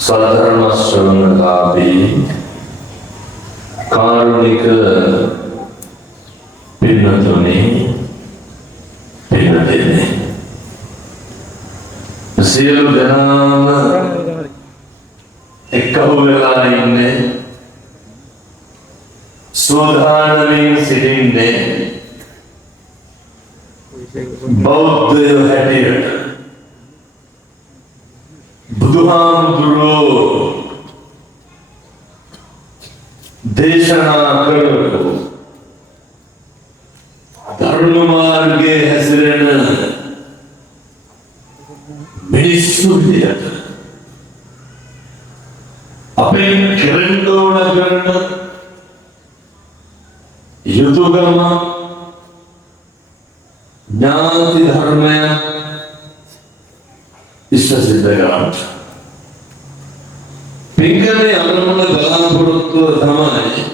සද්ධර්ම ශ්‍රවණකාරී කාරුණික පින්නතුනි පින්නදෙනි සියලු දෙනාම එක්කහු වෙලා ඉන්නේ සෝදානමින් සිටින්නේ බෞද්ධයෝ හැටියට බුදුහාමුදුරුවෝ දේශනා කරපු ධර්ම මාර්ගයේ හැසිරෙන මිනිස්සු විදියට අපේ කෙරෙන්න ඕන කරන යුතුයකම ඥාති ධර්මය ඉෂ්ට සිද්ධ කරන්න. පින්කමේ අනුමත බලාපොරොත්තුව තමයි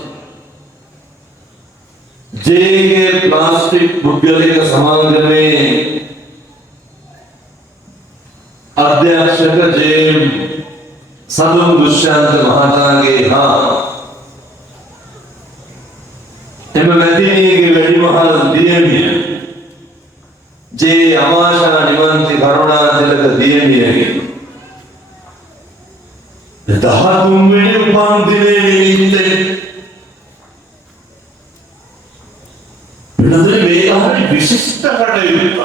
ජේගේ ප්ලාස්ටික් පුද්ගලික සමාගමේ අධ්‍යක්ෂක ජේ සදුම් දුෂ්‍යන්ත මහතාගේ හා එම මැදිනියගේ වැඩිමහල් දියණිය ජේ අමාශා නිමන්ති කරුණාතිලක දියණියගේ 13 වෙනි උපන් දිනයේ නිමිත්තේ වෙනදේ මේ ආරි විශිෂ්ට කටයුත්ත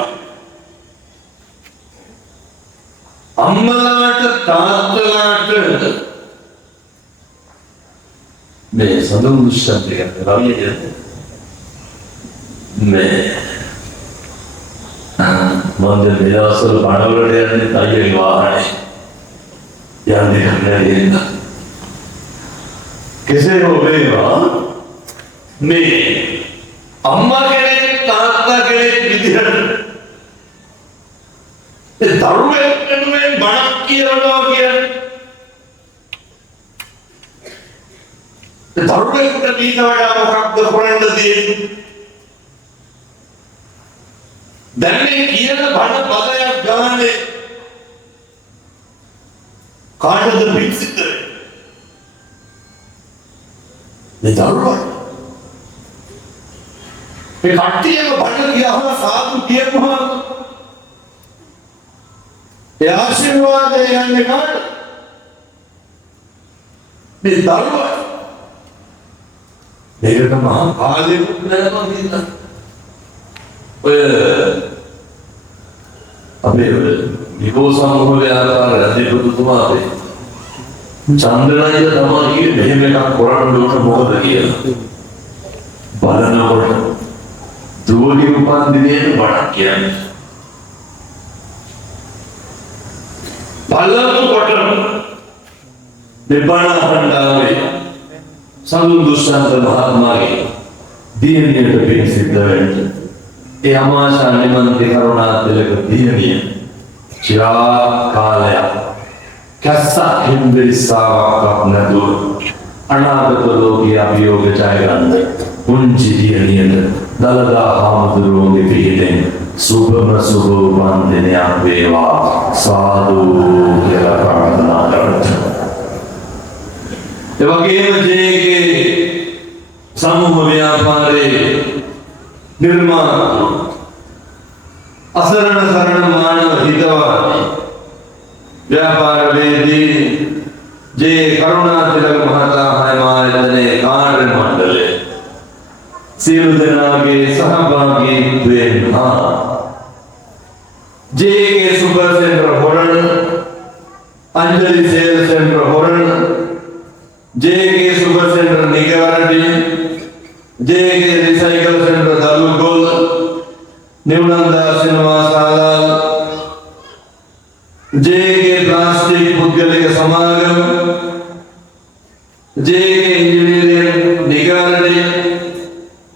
අම්මලාට තාත්තලාට මේ සඳුන් දුෂ්‍යන්ත කියන්නේ රවිය මේ මන්ද දෙවසල් බණවලට යන්නේ තයියේ වාහනේ යන්නේ නැහැ. කෙසේ හෝ වේවා මේ අම්මා කෙනෙක් තාත්තා කෙනෙක් විදිහට ඒ දරුවෙක් වෙනුවෙන් බණක් කියනවා කියන්නේ ඒ දරුවෙකුට දීන වඩා මොකක්ද කරන්න තියෙන්නේ? දැන් මේ කියන බණ පදයක් ගානේ කාටද පිළිසිත මේ දරුවා මේ කට්ටියම බණ කියවම සාදු කියනවා ඒ ආශිර්වාදය යන්නේ කාට මේ දරුවා මේකට මහා කාලෙක නෑ මම ඔය අපේ විභෝසම මොහොතේ රජපුතුතුමා චන්ද්‍රනායක තමයි මෙහෙම එකක් කරන්න ඕන මොකද කියලා බලනකොට දුවගේ උපන් දිනේ බණක් කියන්නේ බලනකොට දෙබණ හඬාවේ සඳුන් දුෂ්‍යන්ත මහත්මයාගේ දියණියට පින් සිද්ධ වෙන්නේ ඒ අමාශා නිමන්ති කරුණාතිලක දියණිය චිරාත් කාලයක් කැස්සක් හිම්බිරිස්සාවක් නැතුව අනාගත ලෝකයේ අභියෝග ජය ගන්න පුංචි දියණියට දලදා හාමුදුරුවෝගේ පිහිටෙන් සුභම සුභ උපන් දිනයක් වේවා සාදු කියලා ප්‍රාර්ථනා කරමු. ඒ වගේම ජේගේ සමූහ ව්‍යාපාරයේ निर्माण असरण सरण मानव हितवादी व्यापार वेदी जे करुणा तिलक महता हिमायतने कार्य मंडले सिरु दिनागे सहभागी द्वेन्हा जे के सुपर सेंटर होरण अंजलि सेल सेंटर होरण जे के सुपर सेंटर निगारडी जे के रिसाइकल सेंटर दालुगोल निवनंदा श्रीनिवासाला जे के प्लास्टिक पुद्गलिक समागम जे के इंजीनियरिंग निगारडी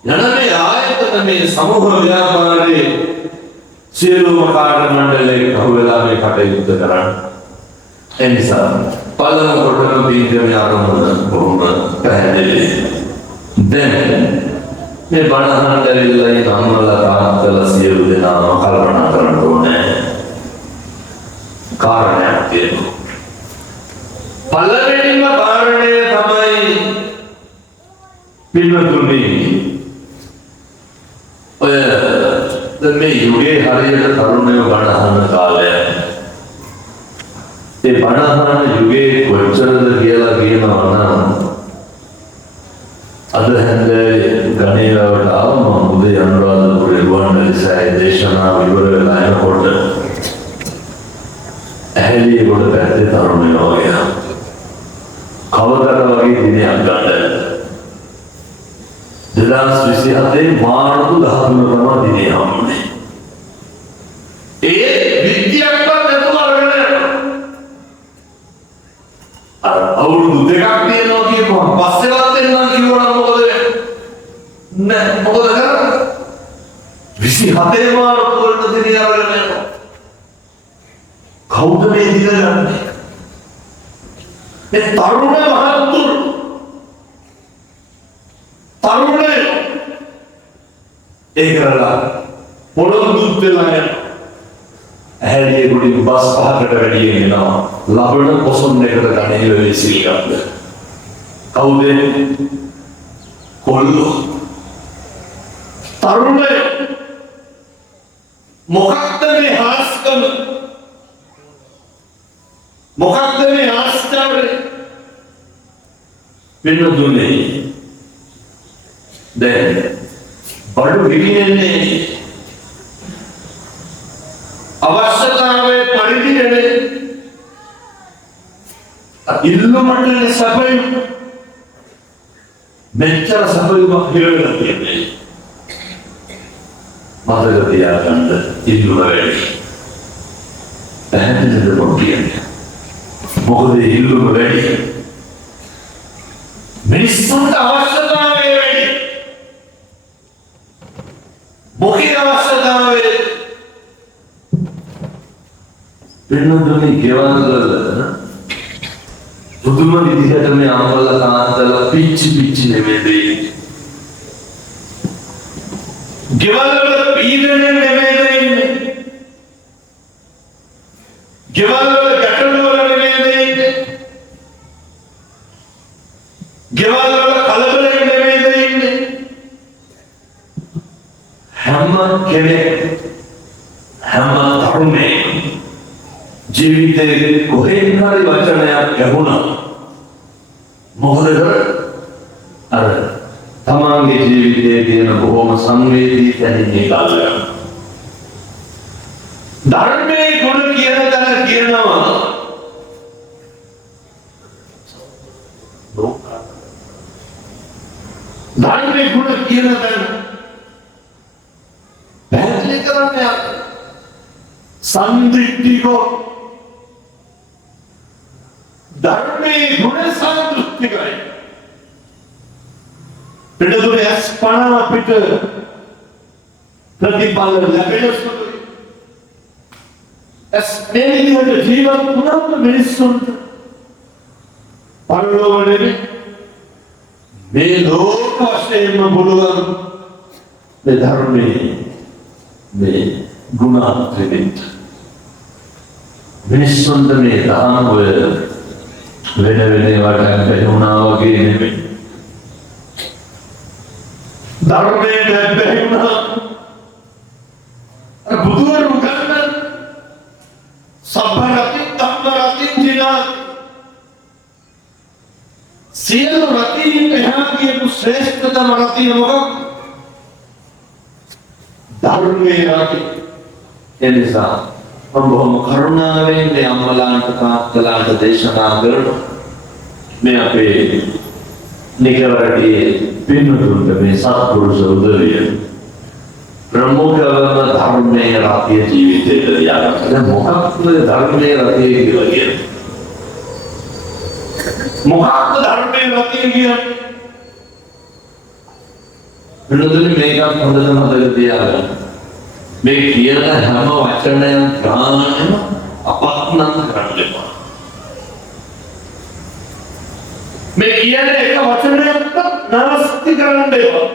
ननमे आयतन में समूह व्यापारी सियलुम कार्य मंडले कहुवेला में कटयुद्ध करण एनिसा पालन कोटन बीजम आरंभ बहुम पहले then මේ බණහන් ඇවිල්ලා ඉන්න අම්මලා තාත්තලා සියලු දෙනාම කල්පනා කරන්න ඕනේ කාරණයක් තියෙනවා පළවෙනිම කාරණය තමයි පින්නතුනි ඔය දැන් මේ යුගයේ හරියට තරුණයෝ බණ අහන කාලය. ඒ බණ අහන යුගයේ කොච්චරද කියලා කියනවා නම් අද හැන්දේ ගණේරවට ආවම උදේ අනුරාධපුරේ රුවන්වැලිසෑය දේශනාව ඉවර වෙලා එනකොට ඇහැලියේ කොට පැත්තේ තරුණයෝ වගේ කවදාද වගේ දිනයක් ගන්න 2027 මාර්තු 13 වෙනිදා දිනේ හම්බුනේ. ඒ විද්‍යාත්මක නැතුව අරගෙන අවුරුදු දෙකක් තියෙනවා කියපුවා පස්සෙවත් එන්නම් කිව්වනම් මොකද නෑ මොකද කරන්නේ 27 මාර්තු වලට දිනේ අරගෙන යනවා. කවුද මේ දින ගන්නේ? මේ තරුණ මහත්තුරු තරුණේ ඒ කරලා පොළොන්දුත් වෙලා යන ඇහැලියේ ගුඩින් බස් පහකට වැඩියෙන් එනවා ලබන පොසොන් එකට ගණේ වෙසිලි ගන්න. කවුද? කොල්ලෝ තරුණේ මොකක්ද මේ හාස්කම? මොකක්ද මේ ආශ්චර්යය? වෙනදුනේ දැන් බඩු විකිනෙන්නේ අවශ්‍යතාවයේ පරිදිනේ ඉල්ලුමට සැපයි මෙච්චර සැපයුමක් හිරවෙලා තියෙන්නේ මතක තියාගන්න ඉල්ලුම වැඩි පැහැදිලිද මොකක්ද? මොකද ඉල්ලුම වැඩි මිනිස්සුන්ට අවශ්‍යතාවය වැඩි මොකේ අවශ්‍යතාවය වෙනදුනේ ගෙවල් වල පුදුම විදිහට මේ අම්බල කාන්තල පිච්චි නෙමෙයි ගෙවල් වල පීඩනය නෙමෙයි ඉන්නේ ගෙවල් වල ගැටලු වල ගෙවල් වල කලබලෙන් නෙමෙයිද ඉන්නේ හැම කෙනෙක් හැම තරුණේ ජීවිතේ කොහෙන් හරි වචනයක් ඇහුණා මොකද අර තමන්ගේ ජීවිතයේ තියෙන බොහොම සංවේදී තැනින් කාලයක් ධර්මයේ ගුණ කියන තැන කියනවා ධර්මයේ ගුණ කියන තැන පැහැදිලි කරන්නේ සම්දිට්ඨිකෝ ධර්මයේ ගුණ සම්දිට්ඨිකයි පිටුදුනේ ස්පණ අපිට ප්‍රතිඵල ලැබෙනසුයි ස්නේහිත ජීවත් වුණාම මිනිස්සුන්ට පරලෝකෙදී මේ ලෝක වශයෙන්ම බලුවන් මේ ධර්මයේ මේ ගුණාත්මෙත් මිනිස්සුන්ට මේ දහම ඔය වෙන ඒවාට බැහැුණා වගේ නෙමෙයි ධර්මයේ බැහැුණා බුදුවරු ගන්න සබ්බරති ධම්මරති ජිනා සියලු රතියින් එහා කියපු ශ්‍රේෂ්ඨතම රතිය මොකක්ද? ධර්මයේ රතිය. එනිසා මම බොහොම කරුණාවෙන් මේ අම්මලාට තාත්තලාට දේශනා කරනවා. මේ අපේ නිකවරදී පින්නුතුන්ට මේ සත්පුරුෂ උදවිය ප්‍රමුඛවම ධර්මයේ රතිය ජීවිතයට යාගන්න. දැන් මොකක්ද ධර්මයේ රතිය කියලා කියන්නේ? මොකක්ද ධර්මයේ රතිය කියන්නේ? වෙනදුනේ මේකත් හොඳට මතක තියාගන්න. මේ කියන හැම වචනයක්ම ගානම අපත්නම් කරන්න එපා. මේ කියන එක වචනයක්වත් නාස්ති කරන්න එපා.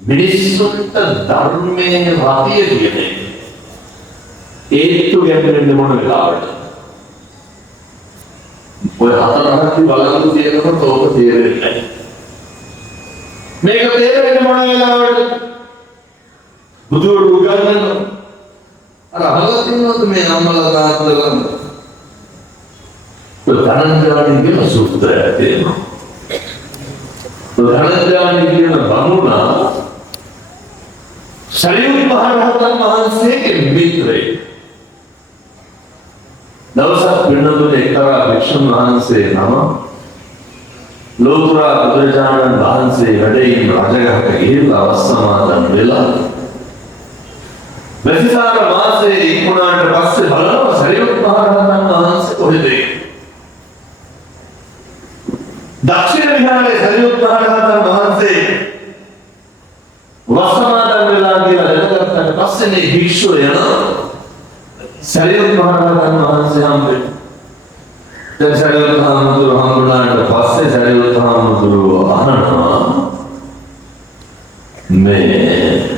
මිනිස්සුන්ට ධර්මයේ රතිය කියන්නේ ඒත්තු ගැඹුරින් මොන වෙලාවට ඔය හතරහත්ති බලන්න තියෙනකොට ඕක තේරෙන්නේ නැහැ. මේක තේරෙන්නේ මොන වෙලාවටද? බුදුරු උගන්වන අර අහලා තියෙනවද මේ අම්මලා තාත්තලා? ධනංජානි කියන සූත්‍රය තියෙනවා. ධනංජානි කියන බමුණා සරියුත් මහ රහතන් වහන්සේගේ මිත්‍රයෙක්. දවසක් පින්නතුනේ එක්තරා භික්ෂුන් වහන්සේ නම ලෝතුරා බුදුරජාණන් වහන්සේ වැඩ ඉන්න රජගහක ගිහිල්ලා අවස්සමාදන් වෙලා වැසිසාර මාසයේ ඉක්ුණාට පස්සේ බලනවා සරියුත් මහ රහතන් වහන්සේ කොහෙද? දක්ෂිණ විහාරයේ සරියුත් මහ රහතන් වහන්සේ වස්සමාදන් වෙලා කියලා දැනගත්තාට පස්සේ මේ භික්ෂුව යනවා සරියුත් මහ රහතන් වහන්සේ හම්බෙන්න. දැන් සරියුත් හාමුදුරුවෝ හම්බුනාට පස්සේ සරියුත් හාමුදුරුවෝ අහනවා මේ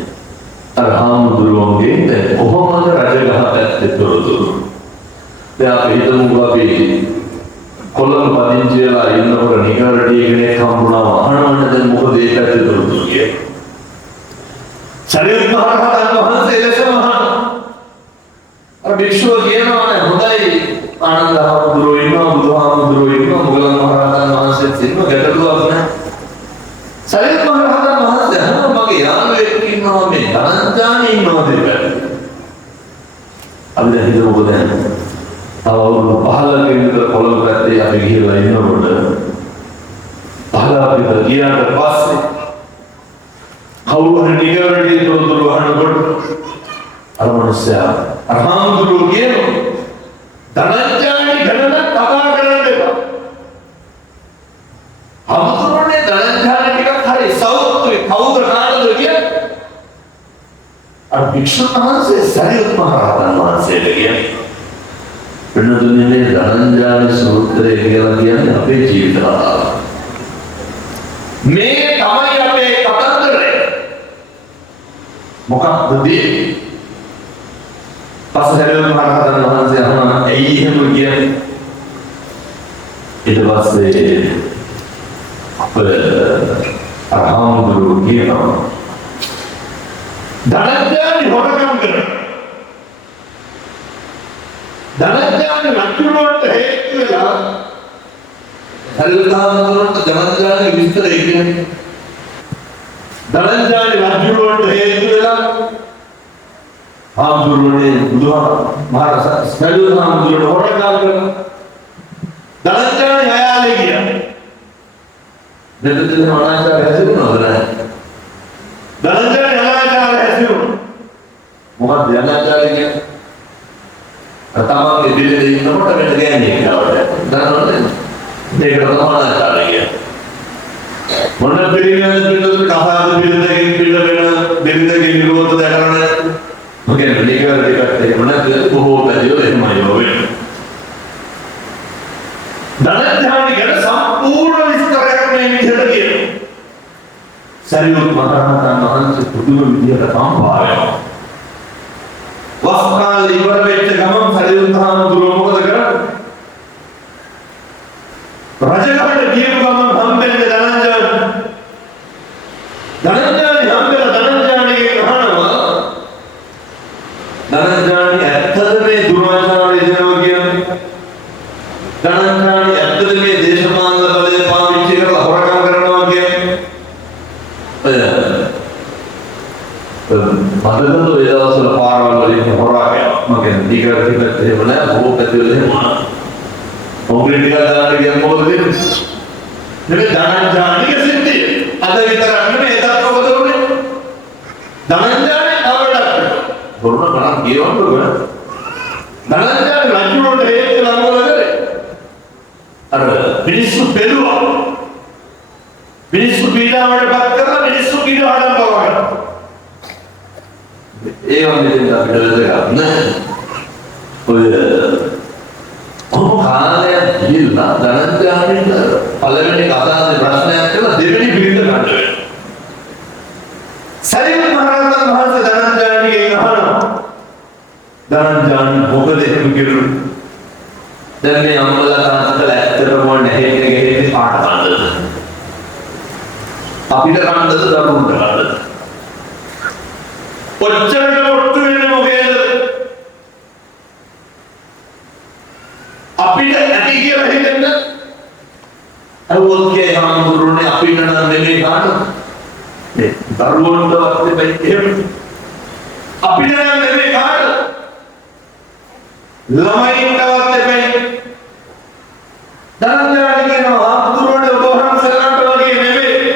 අර හාමුදුරුවෝගේ දැන් කොහොමද රජගහ පැත්තේ තොරතුරු? දැන් අපි හිතමු අපි කොළඹ පදිංචි වෙලා ඉන්නකොට නිකරඩිය කෙනෙක් හම්බුනාම අහනවනේ දැන් මොකද ඒ පැත්තේ තොරතුරු කියන්නේ? සරියුත් මහ රහතන් වහන්සේ ලෙසම අර භික්ෂුව කියනවා හොඳයි ආනන්ද හාමුදුරුවෝ ඉන්නවා බුදුහාමුදුරුවෝ ඉන්නවා මොගලන් මහ රහතන් වහන්සේත් ඉන්නවා ගැටලුවක් නැහැ. සරියුත් මහ රහතන් වහන්සේ අහනවා මගේ යාළුවෙක් ඉන්නවා මේ ධනංජානි ඉන්නවද කියලා. අපි දැන් හිතමු මොකද අවුරුදු 15 කට කොළඹ පැත්තේ අපි ගිහිල්ලා ඉන්නකොට 15 කට ගියාට පස්සේ කවුරු හරි නිගරණයේ තොරතුරු අහනකොට අර මිනිස්සයා අර හාමුදුරුවෝ කියනවා ධනංජානි ගැන කතා කරන්න එපා. හාමුදුරුවනේ ධනංජානි ටිකක් හරි සෞත්‍රි කවුද කාටද කියන්නේ? අර භික්ෂුන් වහන්සේ සරියුත් මහ රහතන් වහන්සේට කියන්නේ වෙනදුනේ මේ ධනංජානි සූත්‍රය කියලා කියන්නේ අපේ ජීවිත කතාව. මේ තමයි අපේ කතන්දරය. මොකක්ද දෙන්නේ? පස්සේ සරියුත් මහ රහතන් වහන්සේ අහනවා ඇයි එහෙම කියන්නේ? ඊට පස්සේ අර හාමුදුරුවෝ කියනවා ධනංජානි හොරකම් කරනවා. ධනංජානි රජුලට හේතු වෙලා සරියුත් හාමුදුරුවන්ට ධනංජානි විස්තර කියන්නේ ධනංජානි රජුලට හේතු වෙලා හාමුදුරුවනේ බුදුහාම සරියුත් හාමුදුරුවෝ හොරකම් කරනවා. ධනංජානි හයාලේ ගියා. දෙවියන් අනාචාරය හැසිරුණාද නැහැ? ධනංජානි අනාචාරය හැසිරුණා. මොකක්ද අනාචාරය කියන්නේ? තමන්ගේ දිලේ ඉන්නකොට වෙන ගෑණියෙක් ආවට. දන්නවද? මේක තමයි අනාචාරය කියන්නේ. මොන පිළිවෙලද පිළිවෙල කතාවද පිළිවෙලකින් පිළිවෙල වෙන දෙවිදගේ විරෝධ දැකරන මොකද නිකර දෙකට මොනද බොහෝ පැතිවල එහෙමයි වෙන්නේ. ධනංජානි ගැන සම්පූර්ණ විස්තරයක් මේ විදිහට කියනවා. සරියුත් මහ රහතන් වහන්සේ පුදුම විදිහට කම්පා වෙනවා. වස්කාල ඉවර වෙච්ච ගමන් සරියුත් හාමුදුරුවෝ මොකද කරන්නේ? රජගහට ගියපු ගමන් හම්බෙන්නේ ධනංජානි. ධනංජානි හම්බෙලා ධනංජානිගෙන් අහනවා ධනංජානි ඇත්තද මේ දුර්වාචාරය දෙනවා කියන්නේ? ධනංජානි ඇත්තද මේ දේශපාලන බලය පාවිච්චි කරලා හොරකම් කරනවා කියන්නේ? මදලු ඒ දවස්වල පාරවල් වලින් හොරා යනවා. මගෙන් දීගර ටිකත් එහෙම නෑ බොහෝ පැතිවල එහෙම වුණා. කොන්ක්‍රීට් ටිකක් දාන්න ගියම මොකද වෙන්නේ? නෙමෙයි ධනංජානිගේ සිද්ධිය. අද විතරක් නෙමෙයි එදත් මොකද වුනේ? ධනංජානි අවඩක්. බොරුන ගණන් කියවන්නකො. ධනංජානි රජුට හේතු ළඟවල කරේ. අර මිනිස්සු බෙදුවා. මිනිස්සු පීඩාවට පත් කරලා මිනිස්සු පීඩාවට පවගන්නවා. ඒ වගේ අපිට වැදගත් නෑ. ඔය කොහොම කාලයක් ගිහිල්ලා ධනංජානිට පළවෙනි කතාවේ ප්‍රශ්නයක් කියලා දෙවෙනි පිළිද ගන්න වෙනවා. සරියුත් මහ රහතන් වහන්සේ ධනංජානිගෙන් අහනවා ධනංජානි මොකද එහෙම කිරුනේ? දැන් මේ අම්මලා තාත්තලා ඇත්ත ඇත්තටම නැහැ ගෙහෙන්නේ පාට ගන්නද? අපිට ගන්නද දරුවන්ට ගන්නද? ඔච්චරට ඔට්ටු වෙන්නේ මොකේද? අපිට ඇති කියලා හිතෙන්න අවුල්ගේ හාමුදුරුවනේ අපිට නම් නෙමෙයි කාටද? මේ දරුවන්ටවත් දෙයි එහෙම. අපිට නම් නෙමෙයි කාටද? ළමයින්ටවත් දෙයි. දරන්නාට කියනවා හාමුදුරුවනේ ඔබ වහන්සේලාට වගේ නෙමෙයි.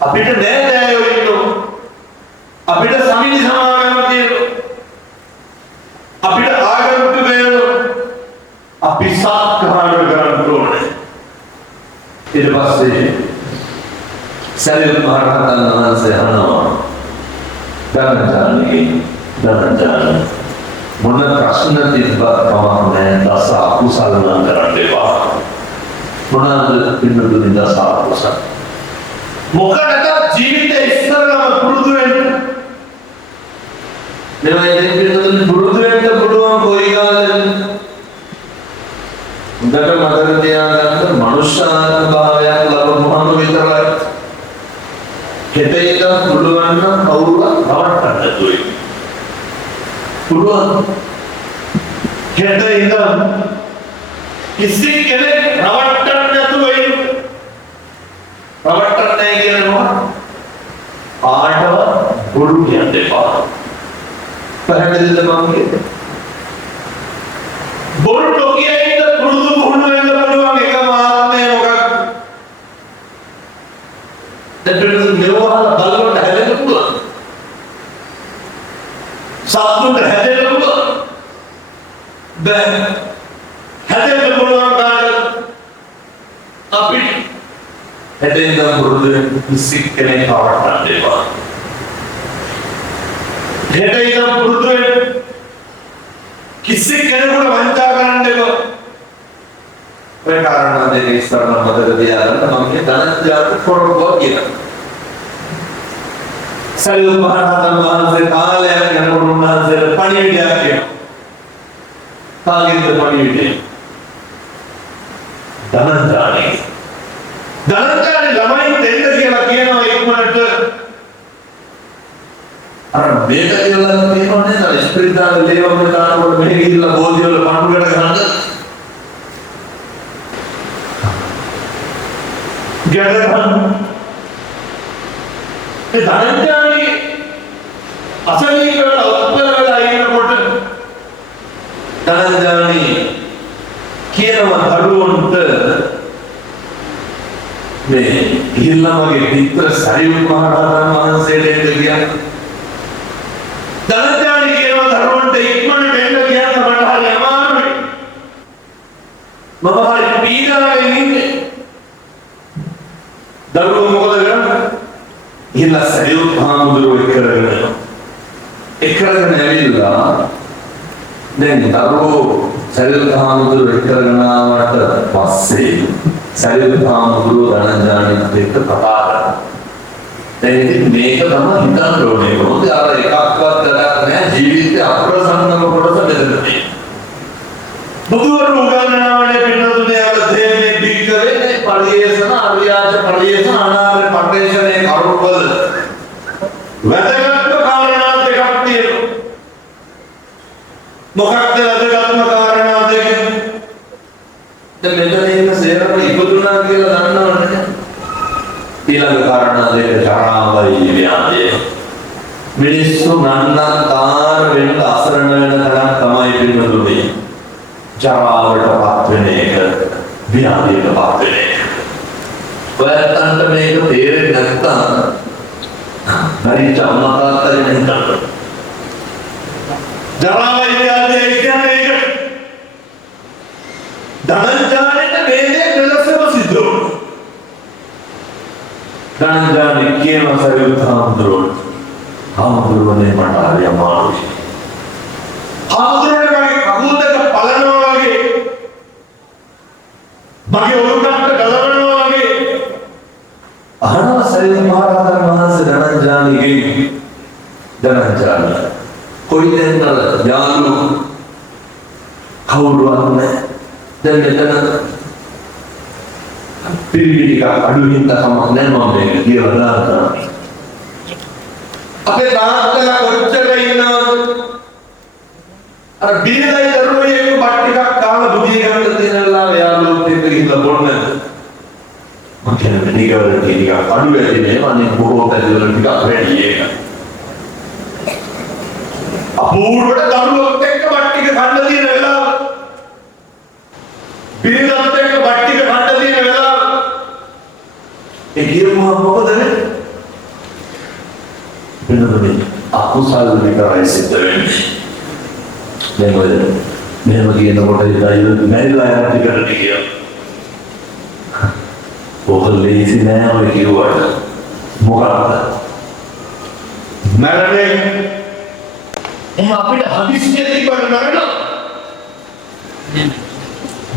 අපිට නෑ නෑයෝ ඉන්නවා. අපිට සමිති සමාගම තියෙනවා. අපිට ආගමික දේවල් අපි සත්කාර කරන්න ඕනේ. ඊට පස්සේ සරියුත් මහ රහතන් වහන්සේ අහනවා ධනජානි මොන ප්‍රශ්න තිබ්බත් කමක් නැහැ දස අකුසල නම් කරන්න එපා. මොනවාද පින්නතුනි දස අකුසල? මොකටද ජීවිතේ ඉස්සරලම පුරුදු වෙන්න? මේවා ඉතින් පින්නතුනි පුරුදු වෙන්න පුළුවන් කොයි කාලෙද? උදට මතක තියාගන්න මනුෂ්‍යාත්ම භාවයක් ලබුවාම විතරයි. හෙට ඉඳන් පුළුවන් නම් කවුරුත් නවත්තන්න දුයි. පුළුවන්. හෙට ඉඳන් කිසි කෙනෙක් නවත්තන්න නැතුව ඉන්න. නවත්තන්නේ කියනවා ආටව බොරු කියන්න එපා. පැහැදිලිද මම කියන්නේ? බොරු නොකියින්ද පුරුදු පුහුණු වෙන්න පුළුවන් එකම ආත්මය මොකක්ද? දෙපිටු මෙවහල බලවට හැදෙන්න පුළුවන්. සත්තුන්ට හැදෙන්න පුළුවන්. බෑ. හැදෙන්න පුළුවන් කාට? අපි හැදෙන්න පුරුදු වෙන්න කිසි කෙනෙක් අවට්ටන්න එපා. හෙට ඉඳන් පුරුදු වෙන්න කිසි කෙනෙකුට වංචා කරන්න එපා. ඔය කාරණා දෙක ඉස්සරහ මතක තියාගන්න මම මේ ධනජාත පොරොප්පුව කියනවා. සරියුත් මහ රහතන් වහන්සේ කාලයක් යනකොට උන්වහන්සේට පණිවිඩයක් කියනවා. කාගෙන්ද පණිවිඩය? ධනජානි ළමයින් දෙන්න කියලා කියනවා ඉක්මනට. අර මේක කියලා තියෙනවා නේද? ස්පිරිතාල ලේවම දානකොට මෙහෙ ගිහිල්ලා බෝධි වල පණුඩට ගහන්න. ගැටගන්න. ඒ ධනජානි අසනීප වෙලා උත්තර වෙලා ඉන්නකොට ධනජානි කියනවා දරුවන්ට මේ ගිහිල්ලා මගේ පිටර සරියුත් මහ රහතන් වහන්සේට එන්න කියන්නේ. ධනජානි කියනවා දරුවන්ට ඉක්මනට එන්න කියන්න මට හරි අමාරුයි. මම හරි පීඩාවෙන් ඉන්නේ. දරුවෝ මොකද කරන්නේ? ඉහිලා සරියුත් හාමුදුරුවෝ එක්කරගෙන ඇවිල්ලා දැන් දරුවෝ සරියුත් හාමුදුරුවෝ එක්කරගෙන ආවට පස්සේ සරියුත් හාමුදුරුවෝ ධනජානිත් එක්ක කතා කරනවා. දැන් ඉතින් මේක තමයි හිතන්න ඕනේ. මොකද අර එකක්වත් වැඩක් නැහැ. ජීවිතේ අප්‍රසන්නම කොටස මෙතන තියෙනවා. බුදුවරු උගන්වනවානේ පින්නතුනේ අර දෙන්නේ බික්කවේ පරිේෂණ අරියාච පරිේෂණ අනාර පරිේෂණේ කරුවල වැදගත්ම කාරණා දෙකක් තියෙනවා. මොකක්ද වැදගත්ම කාරණා දෙක? දැන් මෙතන ඉන්න සේරම ඉපදුනා කියලා දන්නවනේ. ඊළඟ කාරණා දෙක ජරාවයි ව්‍යාධිය. මිනිස්සු නන්නතර වෙන අසරණ වෙන තරම් තමයි පින්නතුනේ. ජරාවටපත් වෙන එක, ව්‍යාධියටපත් වෙන එක. ඔයයන්ට මේක තේරෙන්නේ නැත්නම් හරි චම්මතාත්තරින් හිතන්න. ජරාවයි ව්‍යාධිය කියන්නේ ඒක. ධනජානෙට මේ දේ වෙනසම සිද්ධ වෙනවා. ධනජානෙ කියන සරියුත් හාමුදුරුවනේ මට හරි අමාරුයි. හාමුදුරුවනේ මගේ කකුල් දෙක පලනවා වගේ මගේ ඔළුවට ගලවනවා වගේ අහනවා සරියුත් මහ රහතන් වහන්සේ ධනජානිගෙන්. ධනජානි කොයි දෙන්නද යාළුවෝ කවුරුවත් නැහැ. දැන් මෙතන පිළිවිලික අඩුවෙන් තමක් නැහැ මම මේක කියලා දානවා. අපේ තාත්තලා කොච්චර ඉන්නවද? අර බිරිඳයි දරුවෝ එක බත් ටිකක් කාලා බුදිය ගන්න දෙනලා යාළුවොත් එක්ක ගිහලා බොන්න. මම කියන්නේ නිකවල ටිකක් අඩු වෙන්නේ නේ අනේ බොහෝ පැතිවල ටිකක් වැඩි ඒක. අපූර්වට දරුවොත් එක්ක බත් ටික කන්න තියෙන වෙලාව. බිරිඳත් එක්ක බත් ටික කන්න තියෙන වෙලාව. ඒ කියමු මොකද වෙන්නේ? වෙනදනේ අකුසල් විතරයි සිද්ධ වෙන්නේ. දැන් ඔය මෙහෙම කියනකොට ඉතින් මැරිලා යන ටිකට කියනවා. ඔක ලේසි නෑ ඔය කිව්වට. මොකක්ද? මරණය. එහෙනම් අපිට හදිස්සිය තිබ්බට මරණ.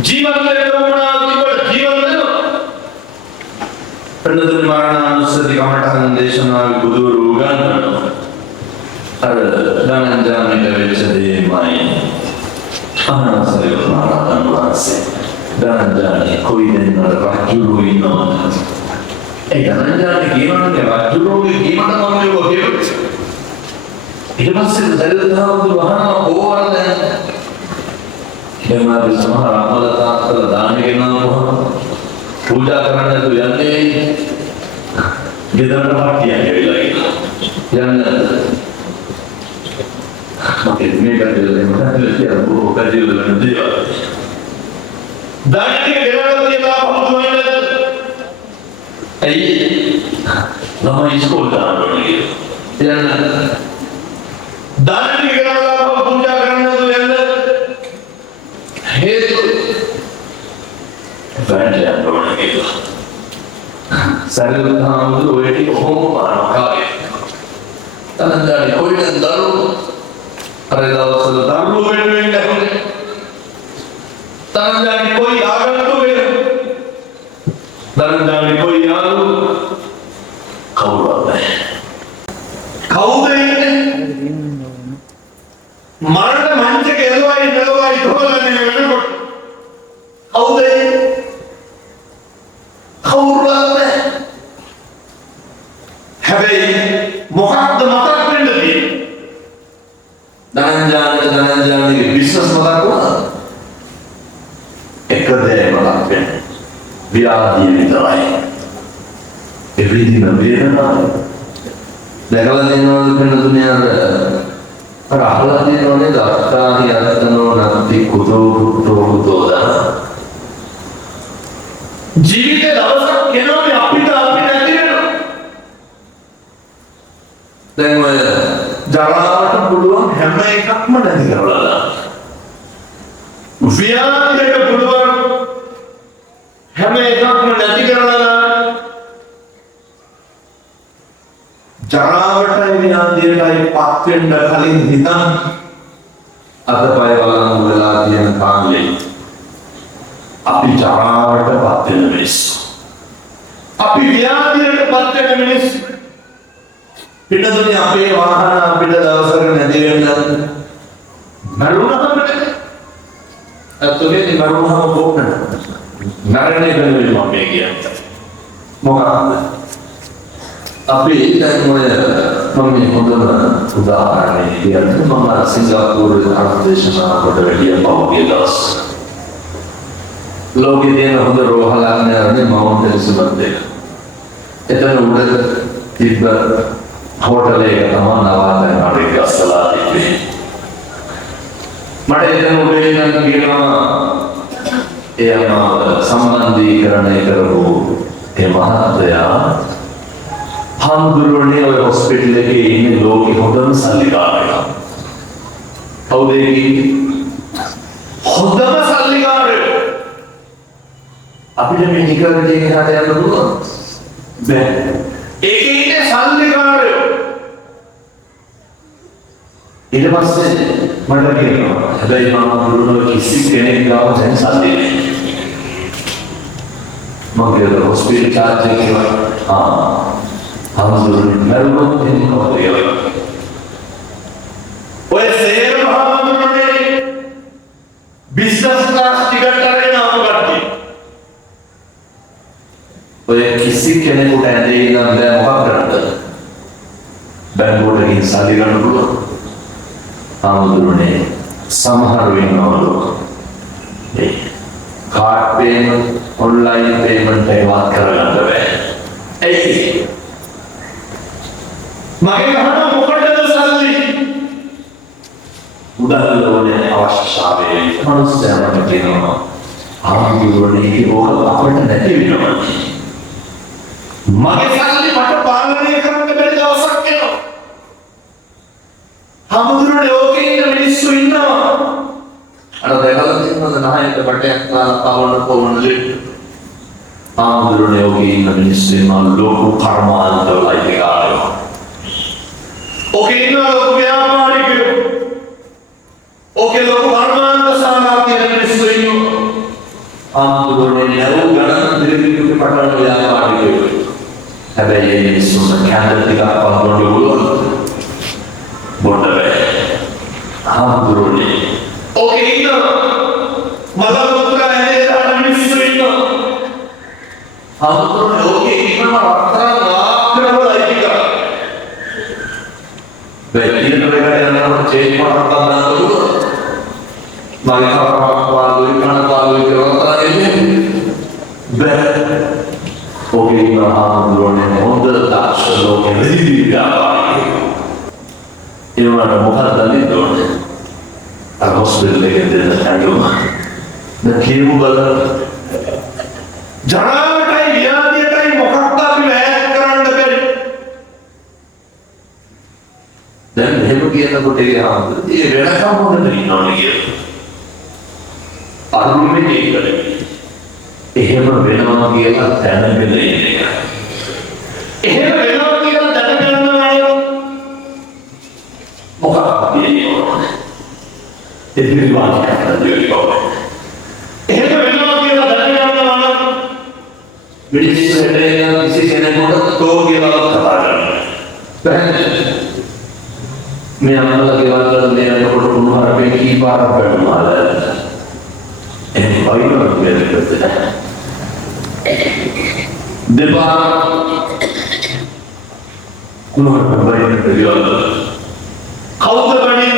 ජීවත් වෙන්න උවමනා තිබ්බට ජීවත් වෙනවා. පෙරදෙන මරණානුස්සති කමඨං දේශනාවේ බුදුරු උගන්වනවා. අර ධනංජානික වෙච්ච දෙයමයි අනවසරේ මරණ වාසේ ධනංජානි කොයි දෙන්නට රජුරු ඉන්නවද ඒ ධනංජානි කියනවානේ රජුරුගේ කීමට මම මේක කියුවා ඊට පස්සේ දල්දහවුදු වහන ඕවරද එමාද සමහර අමලතාත්තල දාන ගෙනාවම පූජා කරන්න තු යන්නේ ගෙදරට පාටියක් ඇවිල්ලා යන්න මගේ මේක දෙලෙම කියලා බොහෝ කඩියල වෙන දේවල්. දාන්නේ ගෙනල්ලා තියලා පහුතුමයිද? ඇයි? ළමයි ඉස්කෝලේ දානවා නේද? යන්න. දාන්නේ ගෙනල්ලා පූජා කරන්නද යන්න? හේතු බැලන්ස් කරනවා නේද? සරලවම ඔය ටික කොහොම පානකාගේ. තනදානි කොයිද දරුවෝ අර දවස්වල දරුවෝ වෙනුවෙන් නැහුනේ. තනදානි කොයි ආගමකට වෙන්නේ? තනදානි කොයි ආගම? කවුරුද? කවුද ඉන්නේ? මරණ මංචක එළුවයි නෙළුවයි තෝලන්නේ වෙනකොට කවුද? කවුරුද? හැබැයි මොකක්ද මතක් වෙන්න තියෙන්නේ? ධනංජානිගේ බිස්නස් මතක් වුණා. එක දේ මතක් වෙන්නේ. ව්‍යාධිය විතරයි. එවිදින වේදනාව. දැකලා තියෙනවද වෙන දුනියර අර අහලා තියෙනවනේ දත්තාහි අත්තනෝ නත්ති කුතෝ පුතෝදා. ජීවිතේ දවසක් එනෝනේ අපිට නැති වෙනවා. දැන් ඔය ජරාවට පුළුවන් හැම එකක්ම නැති කරලා දාන්න. ව්‍යාධියට පුළුවන් හැම එකක්ම නැති කරලා දාන්න. ජරාවටයි ව්‍යාධියටයි පත් වෙන්න කලින් හිතන්න අතපය වලංගු වෙලා තියෙන කාලේ අපි ජරාවට පත් වෙන මිනිස්සු. අපි ව්‍යාධියට පත් වෙන මිනිස්සු. පිටුදුනේ අපේ වාහන අපිට දවසක නැති වෙන්න මරුණාම අතෝගේ මරුණාම කොහොමද? නරණේ වෙනුවෙන් මම කියන්නේ. මොකක්ද? අපි දැන් ඔය මම හොඳම උදාහරණයක් කියන්නේ මම සිංගප්පූරුවේ ආර්ථිකේශනාවට වැඩිය පහුගිය දවස්. ලෝකේ තියෙන හොඳ රෝහලක් නෑනේ මවුන්ට් එලිසබෙත් එක. එතන උඩ තිබ්බ හෝටල් එක තමයි නවාතැන් ආරේ ගස්සලා තිබ්බේ. මට එතන උඩේ ඉන්න කියනවා එයාම සම්බන්ධීකරණය කරපු ඒ මහත්තයා හම්දුරනේ ඔය හොස්පිටල් එකේ ඉන්නේ ලෝකෙ හොඳම සල්ලිකාරයා. කවුද ඒ? හොඳම සල්ලිකාරයා. අපිට මේ නිකරදී එහාට යන්න පුළුවන්. බැහැ. ඒකේ ඉන්නේ සල්ලිකාරයෝ. ඊට පස්සේ මට කියනවා හැබැයි මම දුන්නෝ කිසි කෙනෙක් ගාව දැන් සල්ලි නැහැ. මම ගිහලා හොස්පිටල් චාර්ජ් එක කිව්වා හම්දුරනේ මරුණොත් එන්නේ කොහොමද කියලා. ඔය සේරම හම්දුරනේ බිස්නස් ක්ලාස් ටිකට් අරගෙන ආපු කට්ටිය. ඔය කිසි කෙනෙකුට ඇඳේ ඉඳන් දැන් මොකක් කරන්නද? බැංකුවට ගිහින් සල්ලි ගන්න පුළුවන්. ආමුදුරනේ සමහර වෙනවලු ඒ කාඩ් පේමන්ට් ඔන්ලයින් පේමන්ට් එකවත් කරගන්න බෑ. ඇයි? මගේ ගහන මොකටද සල්ලි? උදාහරණයක් අවශ්‍යතාවයේ මනුස්සයන්ට කියනවා ආමුදුරනේ ඕක අපිට නැති වෙනවා. මගේ සල්ලි මට පාලනය කරන්න බැරි දවසක් එනවා. ආමුදුරනේ ඕකේ ඉන්න මිනිස්සු ඉන්නවා. අර දැකලා තියෙනවද නහයට බටයක් දාලා පවන ලෙඩ. ආමුදුරනේ ඕකේ ඉන්න මිනිස්සු ඉන්නවා ලෝක කර්මාන්තවල ඉතිකාරයෝ. ඕකේ ඉන්න ලෝක ව්‍යාපාරිකයෝ. ඕකේ ලෝක කර්මාන්ත සාගාතිය මිනිස්සු ඉන්නවා. ආමුදුරනේ නරු ගණන් දෙවියන්ගේ පටවන ව්‍යාපාරිකයෝ. හැබැයි මේ මිනිස්සුන්ට කැඳ ටිකක් පවන්න පුළුවන්. බොන්න බෑ. ආමුදුරනේ ඕකේ ඉන්න මලවතුර ඇලේ දාන මිනිස්සු ඉන්නවා. ආමුදුරනේ ඕකේ ඉන්නම රත්තරන් ආක්‍රමවල ඉතිකා. බැලීන ප්‍රකාරය යනකොට චේන් පාරක් ගන්නවා. මගේ කරපක් වාලුයි කන වාලුයි කරලා එන්නේ. බෑ. ඕකේ ඉන්න ආමුදුරනේ හොඳ දාශ ලෝකෙ විදිහට ඒ වුණාට මොකක්ද දන්නේ? I hospital එකේ දෙන ඇඟුම දැන් කියමු බලන්න ජරාවටයි ව්‍යාධියටයි මොකක්ද අපි වැය කරන්න බැරි දැන් එහෙම කියනකොට ඒ වෙනකම් හොඳට ඉන්නවනේ කියලා අරුමේ ඒකද එහෙම වෙනවා කියලා දැනගෙන ඉන්න එක එහෙම වෙනවා කියලා දැනගන්න අය මොකක්ද කියන්නේ එදිරි වාක්‍ය කරනවා. එහෙම වෙනවා කියලා දැනගන්නවා නම් මිනිස්සු හැදෙන කිසි කෙනෙකුට තෝ කියලා කතා කරනවා. මේ අම්මලා ගෙවල් වල දෙනකොට කුණුහරුපේ කීපාරක් බැලුමාද? එහෙනම් වයින්වත් මෙලෙකට දෙපාර කුණුහරුපේ වයින්ට ගියොත් කවුද බණේ?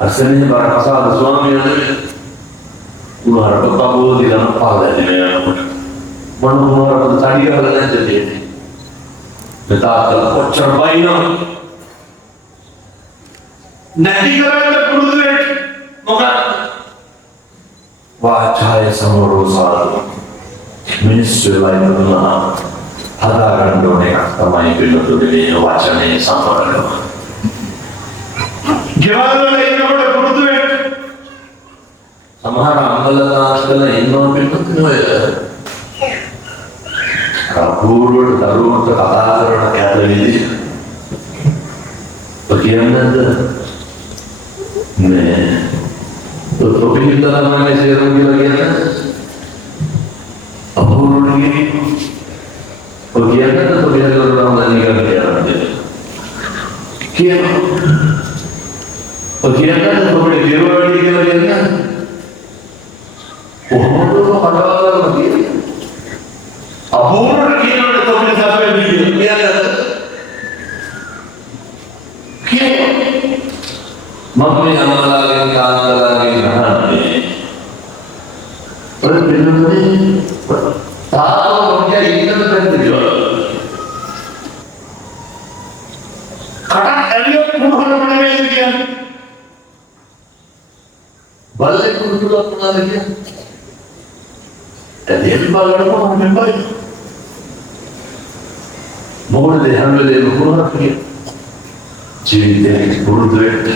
අසන්නේ බරකසාද ස්වාමීන් වහන්සේ උනාරට කවෝ දින පාදන්නේ නෑ මම උනාරට සාඩිය හදලා නැද්ද දෙන්නේ මෙතාවල කොච්චර බයිනෝ නැති කරන්න පුරුදු වෙන්න මොකක්ද වාචාය සමරෝසාද මිනිස්සු ලයිනවා හදා ගන්න ඕනේ එකක් තමයි පිළිතුරේ වචනේ සමරනවා ගෙවල් ඉන්නකොට පුරුදු වෙන්න සමහර අම්මලාස්කල ඉන්නව පිටුනේ කපුරුවට දරුවන්ට කතා කරන කැත විදිහ ඔය කියන්නේ නේ ඔතොපි හිතලා මම සේරුම් කියලා කියන්නේ අපුරුණගේ ඔය කියන්නේ ඔතොපි හිතලා නම් කියන්නේ ඔය කියන්නේ ඔබේ ජීවවලදී කියලා කියන්නේ කොහොමද කඩාවලම කියන්නේ අපූර්ණ කියනකොට ඔබේ සාපේ කියන්නේ මම මේ අමලාගෙන් කාන්තලාගෙන් අහන්නේ ඔය පිළිතුරේ තාම මොකද ඉන්නද කියලා කඩ ඇලියොත් මොනවද නෙමෙයි කියන්නේ බල්ලෙක් කුරුල්ලක් මොනවද කියන්නේ? ඇදෙල් බලන්න මොකක්ද බයි? මොකද හැම වෙලේම කුරුල්ලක් කියන්නේ? ජීවිතේ පුරුදු වෙන්න.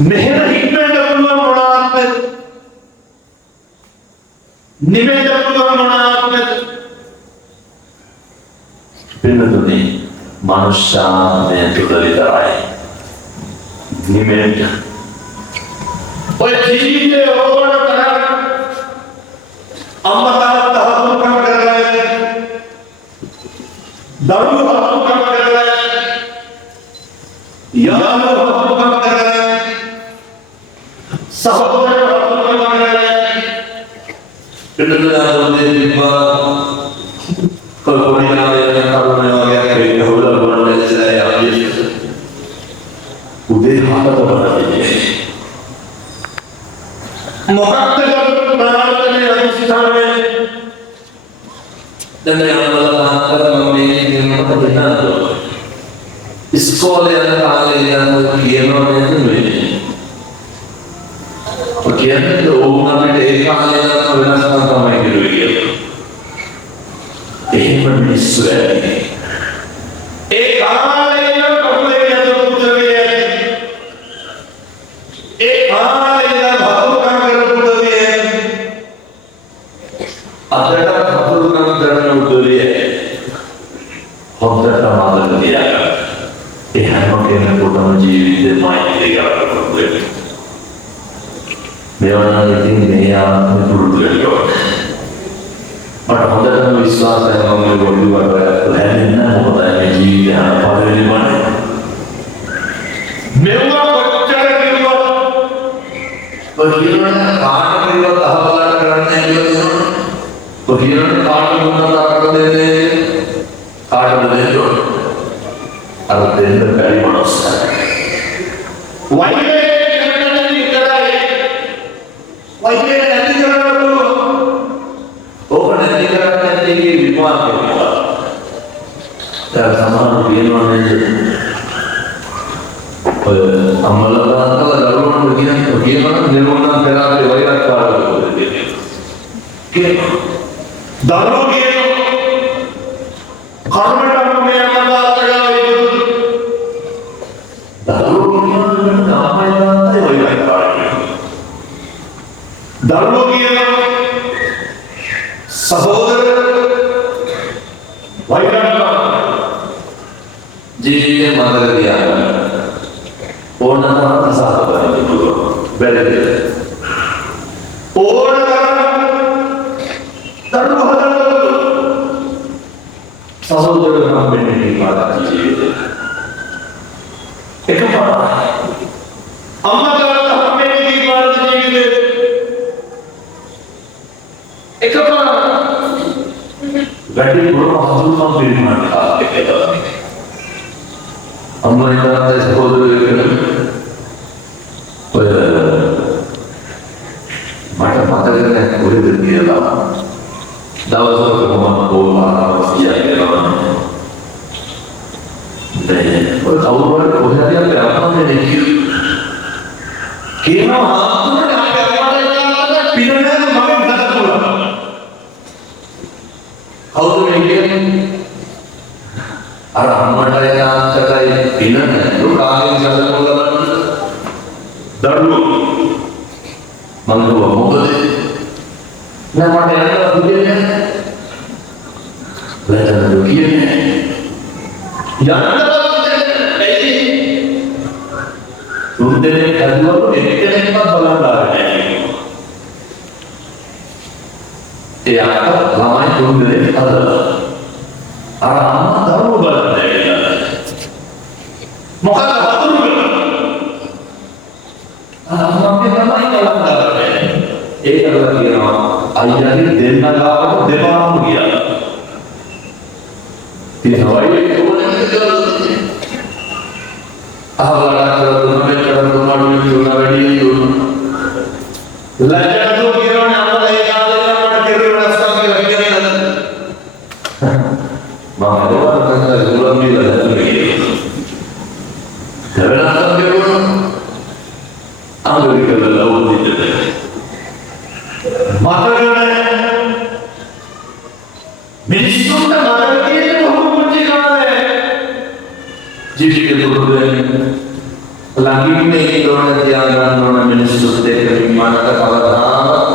මෙහෙම හිටවෙන්න පුළුවන් මොනවාක්ද? නිවෙන්න පුළුවන් මොනවාක්ද? පින්නතුනේ මනුෂ්‍යාත්මය තුළ විතරයි. නිවෙන්න ඔය ජීවිතේ ඕන තරම් අම්මා තාත්තා හතුරුකම් කරලා දරුවෝ හතුරුකම් කරලා යාළුවෝ හතුරුකම් කරලා සහෝදරයෝ හතුරුකම් කරලා Kedengaran tiba kemudian kalau memang kayak udah bulan saya habis udah apa tuh ini muhakkat bahasanya yang sama dan yang melakukan memiliki kepentingan sekolah yang kalian itu ini Bagian itu umumnya dari kalian mengenal sama yang dulu ini menyesal. Kalian boleh yang betul ya. Kalian bahkan betul ya. Ada bahkan betul ya. Honda sama dia. Mungkin bukan jiwa main dia betul. Memang ini dia betul-betul jauh. Pada Honda kan wisata yang memiliki dua lainnya, Honda yang jiwa pada di mana? Memang bercara kedua, bagaimana kanan kedua tahapan kerana itu, bagaimana kanan guna tahapan ini, kanan itu, artinya dari manusia. Wajib. Wajib nanti jangan dulu. Oh nanti jangan nanti dibuat kita. Dan sama begini itu. Amalan kalau dalam begini bagaimana nirwana berada di wilayah kalau begini. Dalam begini. Karena kami yang ada itu. Dalam begini nama yang ada di wilayah kalau. Darlogia Sahodar Vairaka Jiri Mother Diana Ornata Sahodar Very Ornata Darlohadar Sahodar Ramini Mata Jiri Ekapa Amma Berarti belum masuk pemberian kita. Amma yang ada sekolah itu, mata kan boleh berdiri lah. Dapat sekolah rumah bola, siapa yang dan kalau boleh boleh dia berapa ni? Kira apa yang pindah makan kata pula. Kalau mungkin arah mana yang terkait pinang, lu kami bisa melakukan dulu, mengubah mobil. Nama yang begini, belajar begini, jangan ini. Kemudian kedua ini kita belajar. Tiada lama itu dari Allah. Arah tahu belajar. Maka tahu. Mungkin lama itu belajar. Adalah kira ayat ini dena lalu depan dia. Tidak baik itu Allah Taala memberikan rumah itu nabi itu. Lajar tu kira nama lain ada kira rasa kira. Maka orang kata belum bila lagi. Karena apa kira? Ambil kira laut itu. Maka minister maka kita hukum menjaga. Jadi kita lagi ini orang yang orang minister dari mana kata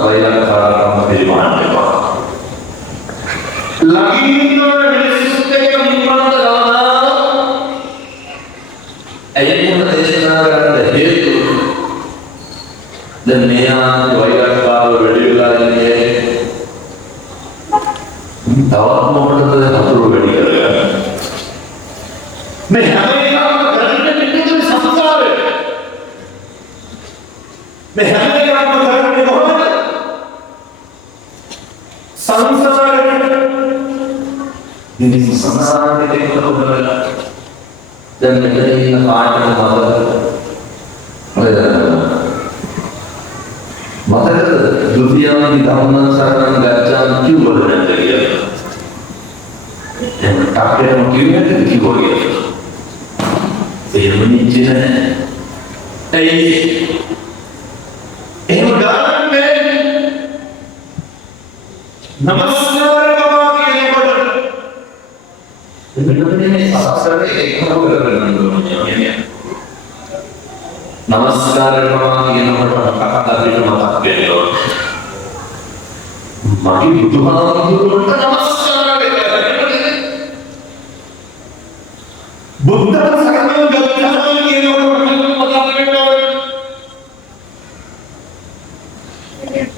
bayar kalau dari mana pak. Lagi ini orang minister dari mana kata ayat pun ada sekarang ada itu dan niat bayar kalau beri lagi tahu mau berada satu beri lagi. ini sangat kita berbeda dan menjadi part mata dunia di tahun sekarang gajah क्यों बदलने लगी है yang kakek yang kiri itu क्यों हो गया ये बनी चीज़ है ये उदाहरण में नमस्कार बाबा के लिए बदल ini asal एक खबर करना नमस्कार बाबा के लिए बदल kakak tadi mata beliau maki butuhan itu namaskar buddha sakit gajah ke mata beliau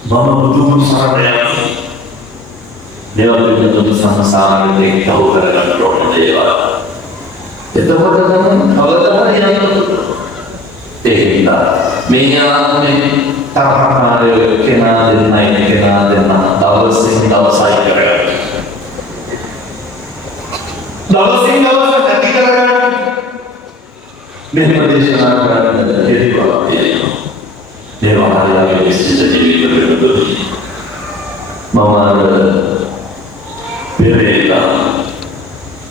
mama butuh sarana dia itu sama-sama ini tahu karena roh dewa itu pada yang kita mengalami tak ada kena dawas ini dawas saya hati kerana meditation kerana jadi bawa dia hari lagi mesti jadi betul mama berbeda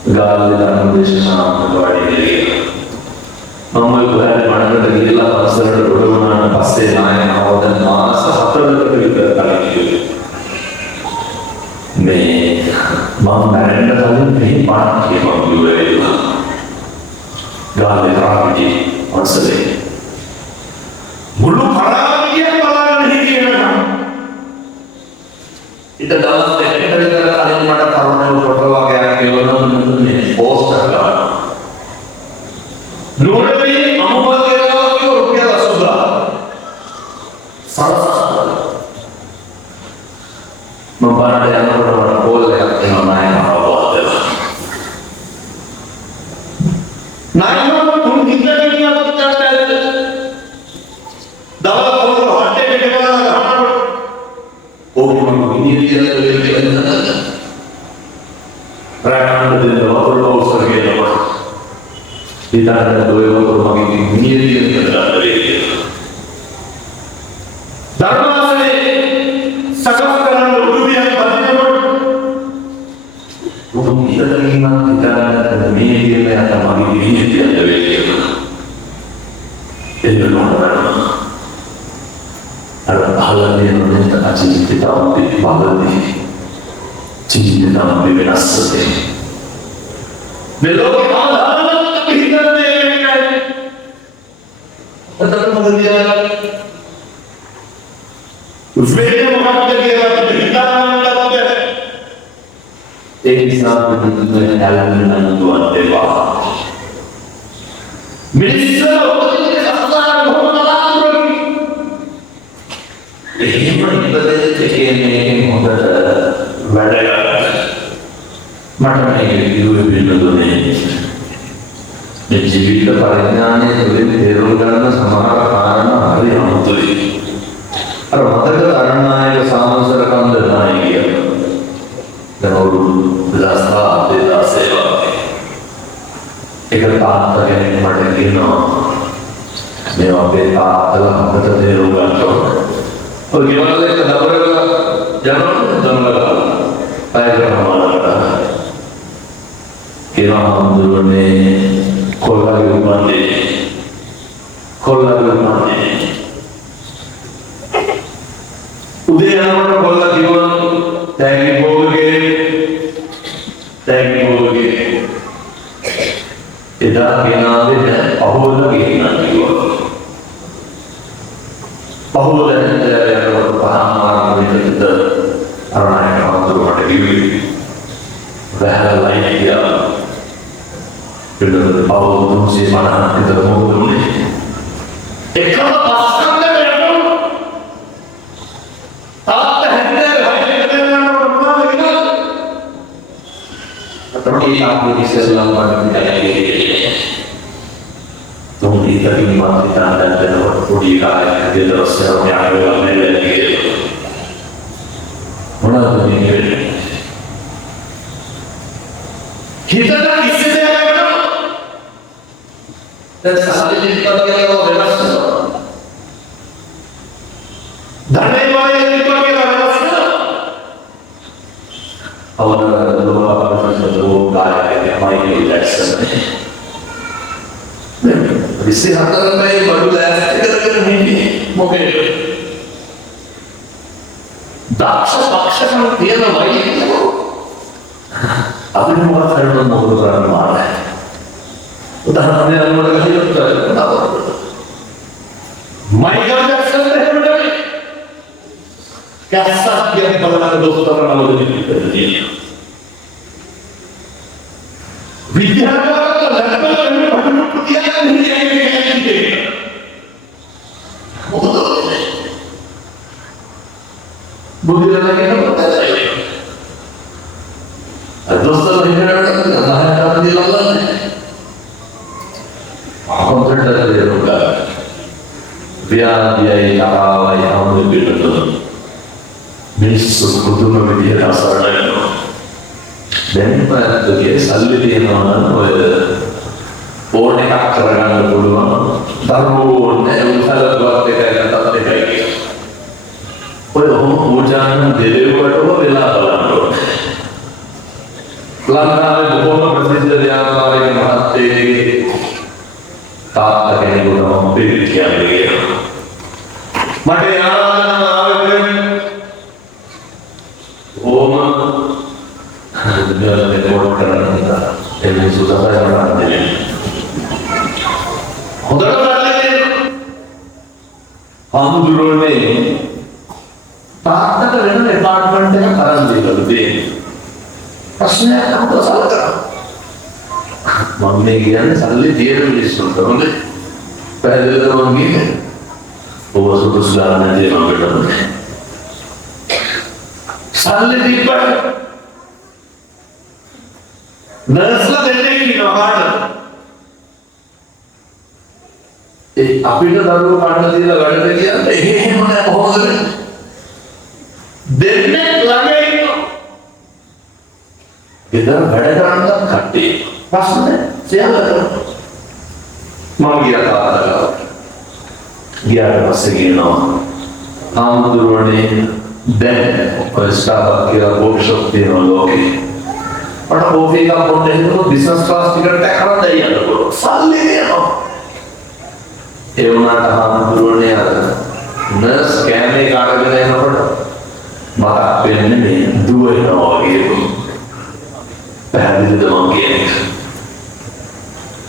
gagal dalam meditation berwadi mama berada mana tergila pasal berdoa pasal lain awal dan masa satu tergila kali me mama berada dalam ini part yang mama berada gagal rapi pasal mulu haram yang malah ini dia itu dalam teknik dari kalian mana taruhan foto kayak keluar menentunya poster kan Nurani Muhammad itu rupiah sudah salah membantu yang orang boleh yang naik awal naik pun kita ini apa terjadi dalam orang hati kita orang oh ini dia rakyat itu orang sebagai apa tidak ada dua orang bagi diri yang tidak ada dharma se sakapkan dunia bagaimana untuk kita terima kita ada diri yang ada bagi diri yang ada itu orang ada hal yang kita asyik kita ambil bahagian ini cinta kita ambil berasal belok hal tetap mengerjakan Uzbeknya mengambil kita dapat ini sangat betul-betul dalam dengan Tuhan Dewa bisa ini berarti ini mudah berdaya mana ini dua dunia ജീവിത പരിജ്ഞാനത്തിൽ തേടുകയെന്ന സമാധാന അറിയാമത്തുള്ളി അത് മതക കാരണമായ സാമസരകം നിർണയിക്കുക ഒരു സേവ एक बात करने पड़ेगी ना मैं अपने बात अलग दे दूंगा तो और ये वाला एक खबर का जन्म लगा पैर हमारा लगा कि हम दोनों ने कोला के उदय हमारा कोला जीवन त्यागी बोलगे इधर बिना दे अहोल गिरना जीवन अहोल है और पहाड़ में इधर अरुणाचल प्रदेश में टीवी वह लाइन किया इधर अहोल तुमसे mana इधर मोहन ने एक पास्ता में बैठो आप हंडे भाई करने में पड़ना लगा tapi aku bisa selamat dari तुम इधर की बात करना चाहते हो पूरी काहे के तरफ से हम आगे वाले लेंगे होना तो नहीं है හිතට කිසි දෙයක් කරනවා. දැන් සාලිත කියලා වෙනස් වෙනවා. ධනෙ වගේ කියලා වෙනස් වෙනවා. අවුරුදු කාලයක මයිකල් ජැක්සන් විශ්ව හතරේ බඩු ලෑස්ති කරගෙන ඉන්නේ මොකද? දක්ෂ පක්ෂකම් තියෙන වයිකෝ අපිට මොකක් කරන්න මොකද කරන්න මානේ. උදාහරණයක් වලට කියොත් මයිකල් ජැක්සන් එහෙම නෙමෙයි. කැස්සක් කියන බලන්න දොස්තර නමද විද්‍යාඥයෝ ලැබෙන පටු තියන්නේ නැහැ. බුදුරජාණන් වහන්සේ දොස්තර හිතනකොට සාහනයක් දීලා හොඳට දෙරුණා. ව්‍යාධියයි ආවයි අමුතු පිටුතුන මිනිස්සු පුදුම විදිහට අසරණ වෙනවා. දැන් පාරේ සල්ලි තියෙනවා නම් ඔය ඕන එකක් කරගන්න පුළුවන්. දරුවෝනේ උසලවත් එකකට දෙකයි. ඔය ඕජාන දෙවිවටම වෙලා බලන්න ඕනේ. ලංකාවේ බොහෝම ප්‍රසිද්ධ ව්‍යාපාරික මහත්තයෙක් තාත්තා කෙනෙකුට මම පිළිත් කියන්නේ. මට යාළුවා ආවේ දෙවොත් කරන්නේ එන්නේ සුසාරය කරන්නේ. හොඳට බලන්න. ආමුදුරෝනේ තාත්තට වෙන ඩිපාර්ට්මන්ට් එකක් අරන් දීලා දෙන්නේ. ප්‍රශ්නයක් අහලා සලකනවා. මම මේ කියන්නේ සල්ලි තියෙන මිනිස්සුන්ට හොඳේ. පැහැදිලිද මම කියන්නේ? ඔබ සුදුසුලා නැති මම කියනවා. සල්ලි දීපන් නර්ස්ලා දෙන්නේ කියනවා කාටද? ඒ අපිට දරුවෝ කන්න දීලා වැඩට කියන්නේ එහෙම නෑ කොහොමද? දෙන්නේ ළඟ ඉන්නවා. ගෙදර වැඩ කරන්න කට්ටිය. ප්‍රශ්නේ සියල්ල මම ගියාට පස්සේ කියනවා ආමුදුරනේ දැන් ඔය ස්ටාර්ට් කියලා වර්ක්ෂොප් තියෙනවා ලෝකේ. අර කෝෆි එකක් පොඩ්ඩක් හිතමු බිස්නස් ක්ලාස් ටිකට් එකක් කරන් දෙන්න පුළුවන්. සල්ලි දෙනවා. ඒ වුණාට ආමුදුරනේ අර නර්ස් කෑමේ කාටද එනකොට මට වෙන්නේ මේ දුව එනවා වගේ. පැහැදිලිද මම කියන්නේ?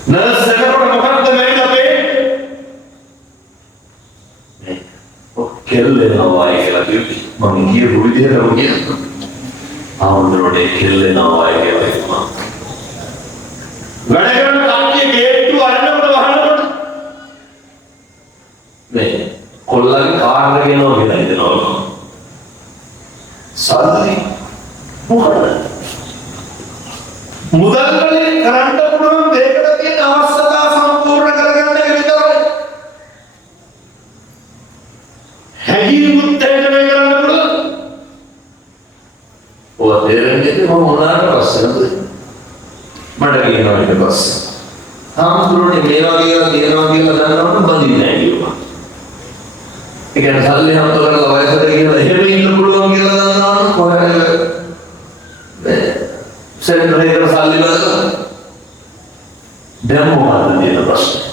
නර්ස් එනකොට මොකක්ද වෙන්නේ අපේ? කෙල්ලෙනවා කියලා කිව්වේ. මම කියපු විදිහටම කියනවා. ආමුදුරනේ කෙල්ලෙනවා කියලා කිව්වා. වැඩ කරන කම්පියේ ගේට්ටුව අරනකොට වහනකොට මේ කොල්ලගේ කාර් එක එනවා කියලා හිතනවා. සල්ලි මොකද? මුදල් වලින් කරන්න පුළුවන් දෙයකට තියෙන අවශ්‍යතා සම්පූර්ණ කරගන්න එක විතරයි. හැඟීමුත් දෙන්න මේ කරන්න පුළුවන්. ඔය දෙරෙන්නේ මම මොනාට පස්සේද? මට කියනවා ඊට පස්සේ. ආමුදුරනේ මේ වගේ කියනවා කියලා දන්නවනම් බඳින්නේ නැහැ කිව්වා. ඒ කියන්නේ සල්ලි හම්බ කරලා වයසට ගිහලා එහෙම ඉන්න පුළුවන් කියලා දන්නවනම් කොහෙද? සෙන්ටරේට සල්ලි බලන්න. දැන් මොකක්ද තියෙන ප්‍රශ්නේ?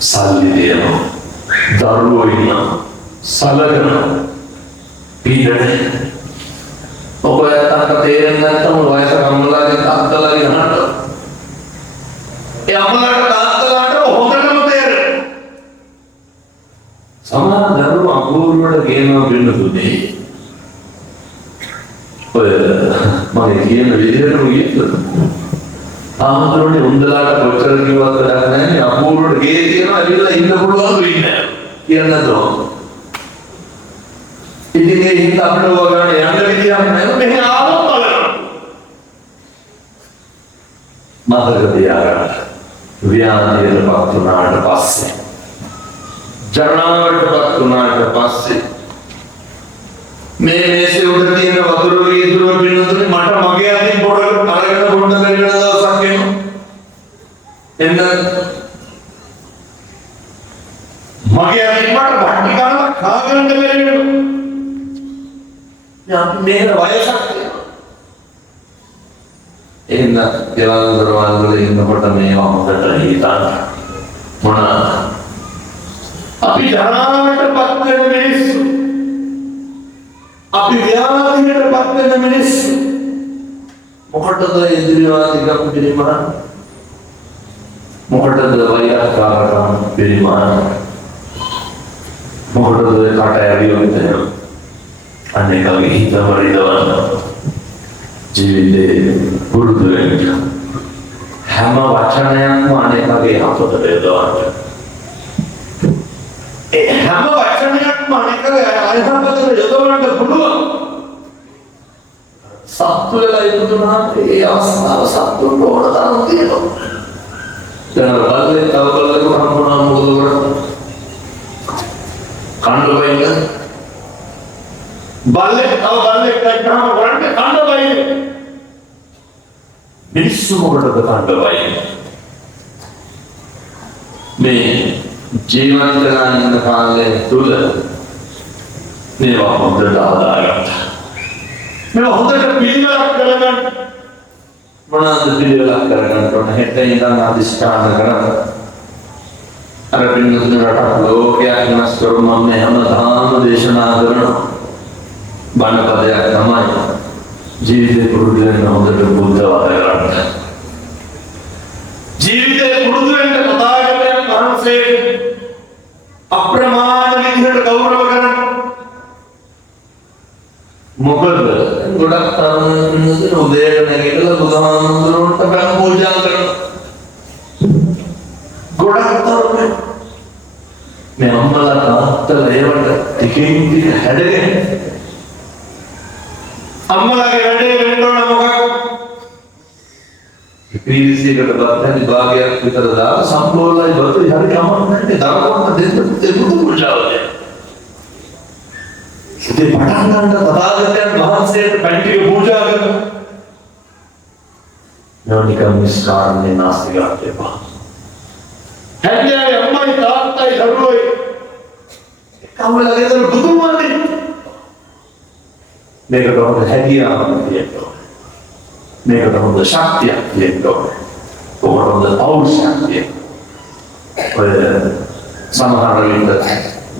සල්ලි දෙනවා. දරුවෝ ඉන්නවා. සලකනවා. පීඩනය. ඔබට තේරෙන්නේ නැත්නම් වයස අම්මලාගේ තාත්තලාගේ අහන්න. ඒ අම්මලාට තාත්තලාට හොඳටම තේරෙනවා. සමහර දරුවෝ අකුරුවලට ගේනවා වෙන දුන්නේ. ඔය මම කියන විදිහටම කියනවා. ආමුදුරනේ උන්දලාට කොච්චර කිව්වත් වැඩක් නැහැ. අකුරුවලට ගේ තියනවා ඇවිල්ලා ඉන්න පුළුවන් වෙන්නේ නැහැ. කියන්නද? ඉතින් ඒ හිත අපිට වගාන යන්න විදියක් නැහැ. මෙහෙ ආවොත් බලන්න. මතක තියාගන්න. ව්‍යාධියටපත් වුණාට පස්සේ ජරාවටපත් වුණාට පස්සේ මේ මේසේ උඩ තියෙන වතුර වීදුරුව පින්නතුනේ මට මගේ අතින් පොඩකට අරගෙන කරන්න බැරි වෙනවා. අපි මේක වයසක් තියෙනවා. එහෙනම් ගෙවල් දරවල් වල ඉන්නකොට මේවා හොඳට හිතන්න. මොනවාද? අපි ජරාවටපත් වෙන මිනිස්සු. අපි ව්‍යාධියටපත් වෙන මිනිස්සු. මොකටද ඉන්ද්‍රියවාදිකම් පිළිමරන්නේ? මොකටද වෛරකාරකම් පිළිමරන්නේ? මොකටද කට ඇරියෝ විතර? අනේකගේ හිත වරිදවන්න. ජීවිතේ පුරුදු වෙන්න. හැම වචනයක්ම අනේකගේ හතට යොදවන්න. ඒ හැම වචනයක්ම අනේකගේ අයහපතට යොදවන්න පුළුවන්. සත්තු වෙලා ඉදුණා ඒ අවස්ථාව සත්තුන්ට ඕන තරම් තියෙනවා. දැන් බලන්නේ තව බලලක හම්බුනා මොකද කරන්නේ? කන්න බයින්න. බල්ලෙක් තව බල්ලෙක් දැක්කම වරන්නේ කන්න බයින්නේ. මිනිස්සු මොකටද කන්න බයින්නේ? මේ ජීවන්ත ගන්න කාලය තුල මේවා හොඳට හදාගත්තා. මේ හොඳට පිළිවෙලක් කරගන්න. මොනවාද පිළිවෙලක් කරගන්න ඕන? හෙට ඉඳන් අධිෂ්ඨාන කරගන්න. අර පින්නතුන් රටක් ලෝකයක් වෙනස් කරු මම හැමදාම දේශනා කරනවා. බණපදයක් තමයි ජීවිතේ පුරුදු වෙන හොඳට බුද්ධ වද කරන්න. ජීවිතේ පුරුදු වෙන්න තථාගතයන් වහන්සේ අප්‍රමාණ විදිහට ගෞරව කරන්න. මොකද ගොඩක් තරුණයන් උදේට නැගිටලා බුදුහාමුදුරුවන්ට බණ පූජා කරනවා. ගොඩක් තරුණයන් මේ අම්මලා තාත්තලා ඒවට ටිකින් ටික හැදගෙන අම්මලාගේ වැඩේ වෙන්න ඕන මොකක්ද? පීරිසියකට බත්තනි භාගයක් විතර දාලා සම්පූර්ණයි බතු හරි කමන්නේ දරවන්න දෙන්න බුදු පූජාවනේ. ඉතින් පටන් ගන්න තථාගතයන් වහන්සේට පැණිටික පූජා කරනවා. නෝනිකම් නිස්කාරණේ නාස්ති කරපේපා. හැබැයි අම්මයි තාත්තයි දරුවෝයි එකමලා ගෙදර බුදුමන්නේ. මේකට හොඳ හැකියාවක් තියෙනවා. මේකට හොඳ ශක්තියක් තියෙනවා. කොහොමද හොඳ පෞරුෂයක් තියෙනවා. ඔය සමහර විට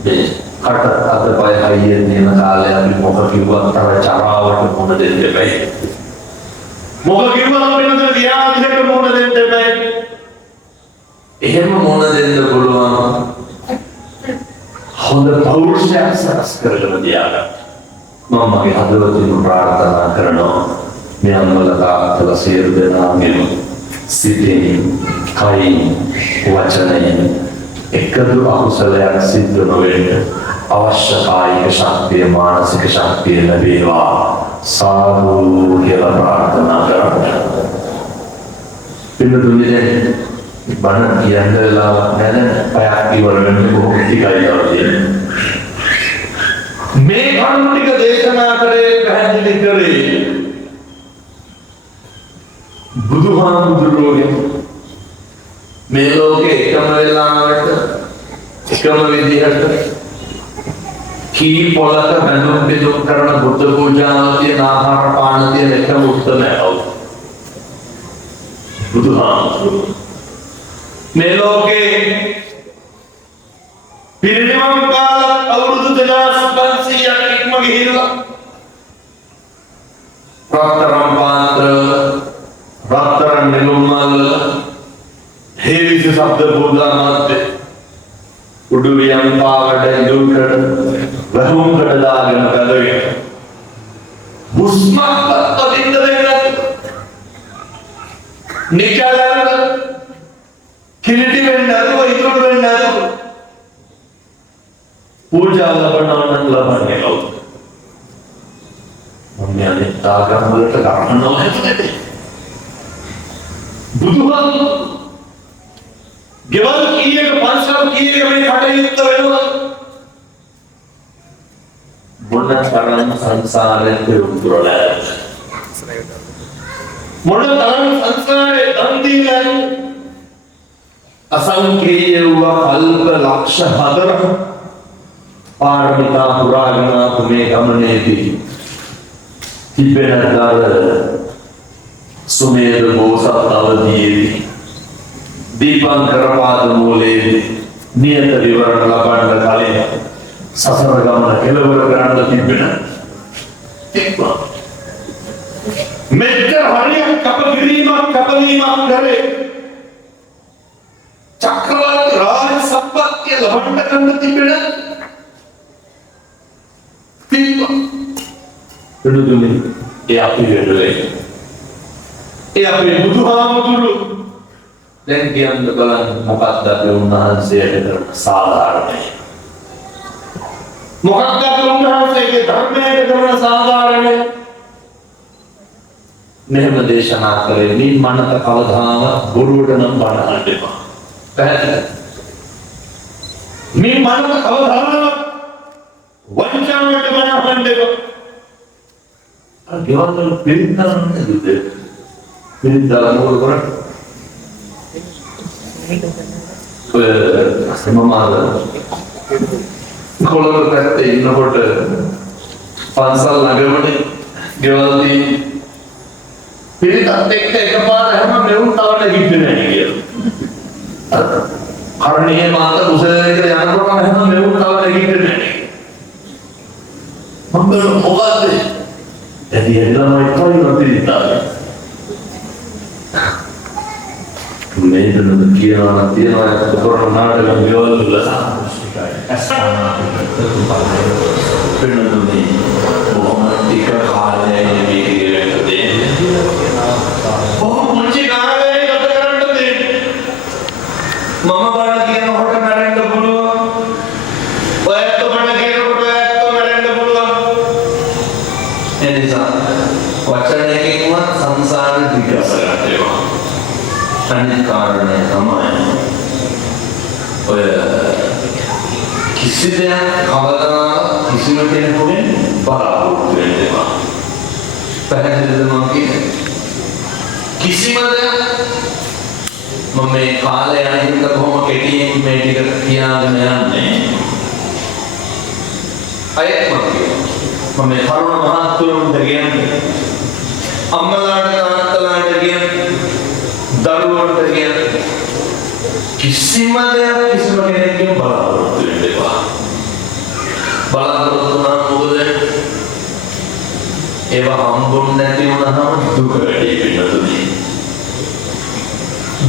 මේ කට අතපය හයියෙන් යන කාලේ අපි මොකක් කිව්වත් අර චරාවට මොන දෙන්න බෑ. මොකක් කිව්වම වෙනද ව්‍යාධියට මොන දෙන්න බෑ. එහෙම මොන දෙන්න පුළුවන්. හොඳ පෞරුෂයක් සකස් කරගෙන තියාගන්න. මම මගේ හදවතින් ප්‍රාර්ථනා කරනවා මේ අම්මලා තාත්තලා සියලු දෙනාගේම සිතින් කයින් වචනයෙන් එකදු අකුසලයක් සිද්ධ නොවෙන්න අවශ්‍ය කායික ශක්තිය මානසික ශක්තිය ලැබේවා සාදු කියලා ප්‍රාර්ථනා කරන්න. පිළිතුරේ බණ කියන්න වෙලාවක් නැහැ. පැයක් ඉවර වෙන්න බොහොම ටිකයි දවසේ. මේ කරුණු ටික දේශනා කරේ පැහැදිලි කරේ බුදුහාමුදුරුවෝ මේ ලෝකේ එකම වෙලාවට එකම විදිහට කී පොළක බඳුන් බෙදුම් කරන බුද්ධ පූජාව තියෙන ආහාර පාන තියෙන එකම උත්තරයව බුදුහාමුදුරුවෝ මේ ලෝකේ පිරිනිවන් කාලත් අවුරුදු 2500ක් ඉක්ම ගිහිල්ලා රත්තරන් පාත්‍ර රත්තරන් නෙළුම්මල් හේවිසි ශබ්ද පූජා මාත්‍ය උඩුවියන් පාවඩ ඉදුකඩ වහුම්කඩ දාගෙන බැලුවේ හුස්මක් අදින්න දෙන්නේ නිකලන කිලිටි වෙන්නේ නැතුව ඉතුරු වෙන්නේ නැතුව पूजा लबनान लबने लो हमने अनेक ताकत वलट कारण है බුදුහාම ගෙවල් කීයක පන්සල් කීයක මේ කටයුත්ත වෙනවා මොන තරම් සංසාරයෙන් උතුරලා මොන තරම් සංසාරේ දන් දීලා අසංකේය වූ කල්ප ලක්ෂ 4 පාරමිතා පුරාගෙන ආපු මේ ගමනේදී තිබෙන දර සුමේධ බෝසත් අවදීයේදී දීපංකර පාද මූලයේදී නියත විවරණ ලබන්න කලින් සසර ගමන කෙලවර කරන්න තිබෙන තිබ්බා. මෙච්චර හරියක් කපකිරීමක් කරේ චක්‍රවර්ති රාජ සම්පත්තිය ලබන්න ගන්න තිබෙන තිබ්බා. එළුදුනේ ඒ අපි වෙනුවේ ඒ අපේ බුදුහාමුදුරු දැන් කියන්න බලන්න මොකක්ද අපේ උන්වහන්සේට කරන සාධාරණය, මොකක්ද අපේ උන්වහන්සේගේ ධර්මයට කරන සාධාරණය. මෙහෙම දේශනා කරේ මේ මනත කවදාම බොරුවට නම් බණහන්න එපා. පැහැදිලිද? මේ මනත කවදාම වංචාවට බණහන්න එපා. අර ගෙවල් වල පිළිතරන්නේ දුද පිළිතරන මොකද කරන්නේ? මම කොළඹ පැත්තේ ඉන්නකොට පන්සල් ළඟමනේ ගෙවල්දී පිළිතත් එක්ක එකපාර හැම මෙවුන් තවට හිටින්නේ නැහැ කියලා. කරණීය මාත කුසලයකට යනකොට හැම මෙවුන් තවට හිටින්නේ නැහැ. මම මොකද්ද? එදිනෙදා මම පිළිතාවේ. මේ දුන්න කියනවා තියනවා කොරෝනා නාටකම් ගෙවල් වල සාහිත්‍යයි. පෙනුනේ බොහොම ටික කාලයයි මේක ඉවෙන්නේ. බොහොම මුංචි කාලයයි ගත කරන්න දෙන්නේ. මම බණ කියනකොට මැරෙන්න පුළුවන්. ඔයත් බණ කියනකොට ඔයත් මැරෙන්න පුළුවන්. එනිසා වචනයකින්වත් සංසාරේ දිගස ගන්නවා. අනිත් කාරණය තමයි ඔය කිසි දෙයක් කවදා කිසිම කෙනෙකුගෙන් බලාපොරොත්තු වෙන්න එපා. පැහැදිලිද මම කියන්නේ? කිසිම දෙයක් මම මේ කාලය අනිත් කොහොම කෙටියෙන් මේ ටික කියලාගෙන යන්නේ. අයත් මම කියනවා. මම මේ කරුණ මහත්තුරුන්ට කියන්නේ අම්මලාට තාත්තලාට කියන්නේ දරුවන්ට කියන්නේ කිසිම දෙයක් කිසිම කෙනෙක්ගෙන් බලාපොරොත්තු වෙන්න එපා. බලාපොරොත්තු නම් මොකද? ඒවා හම්බුනේ නැති වුණාම දුක වැඩි වෙනවා.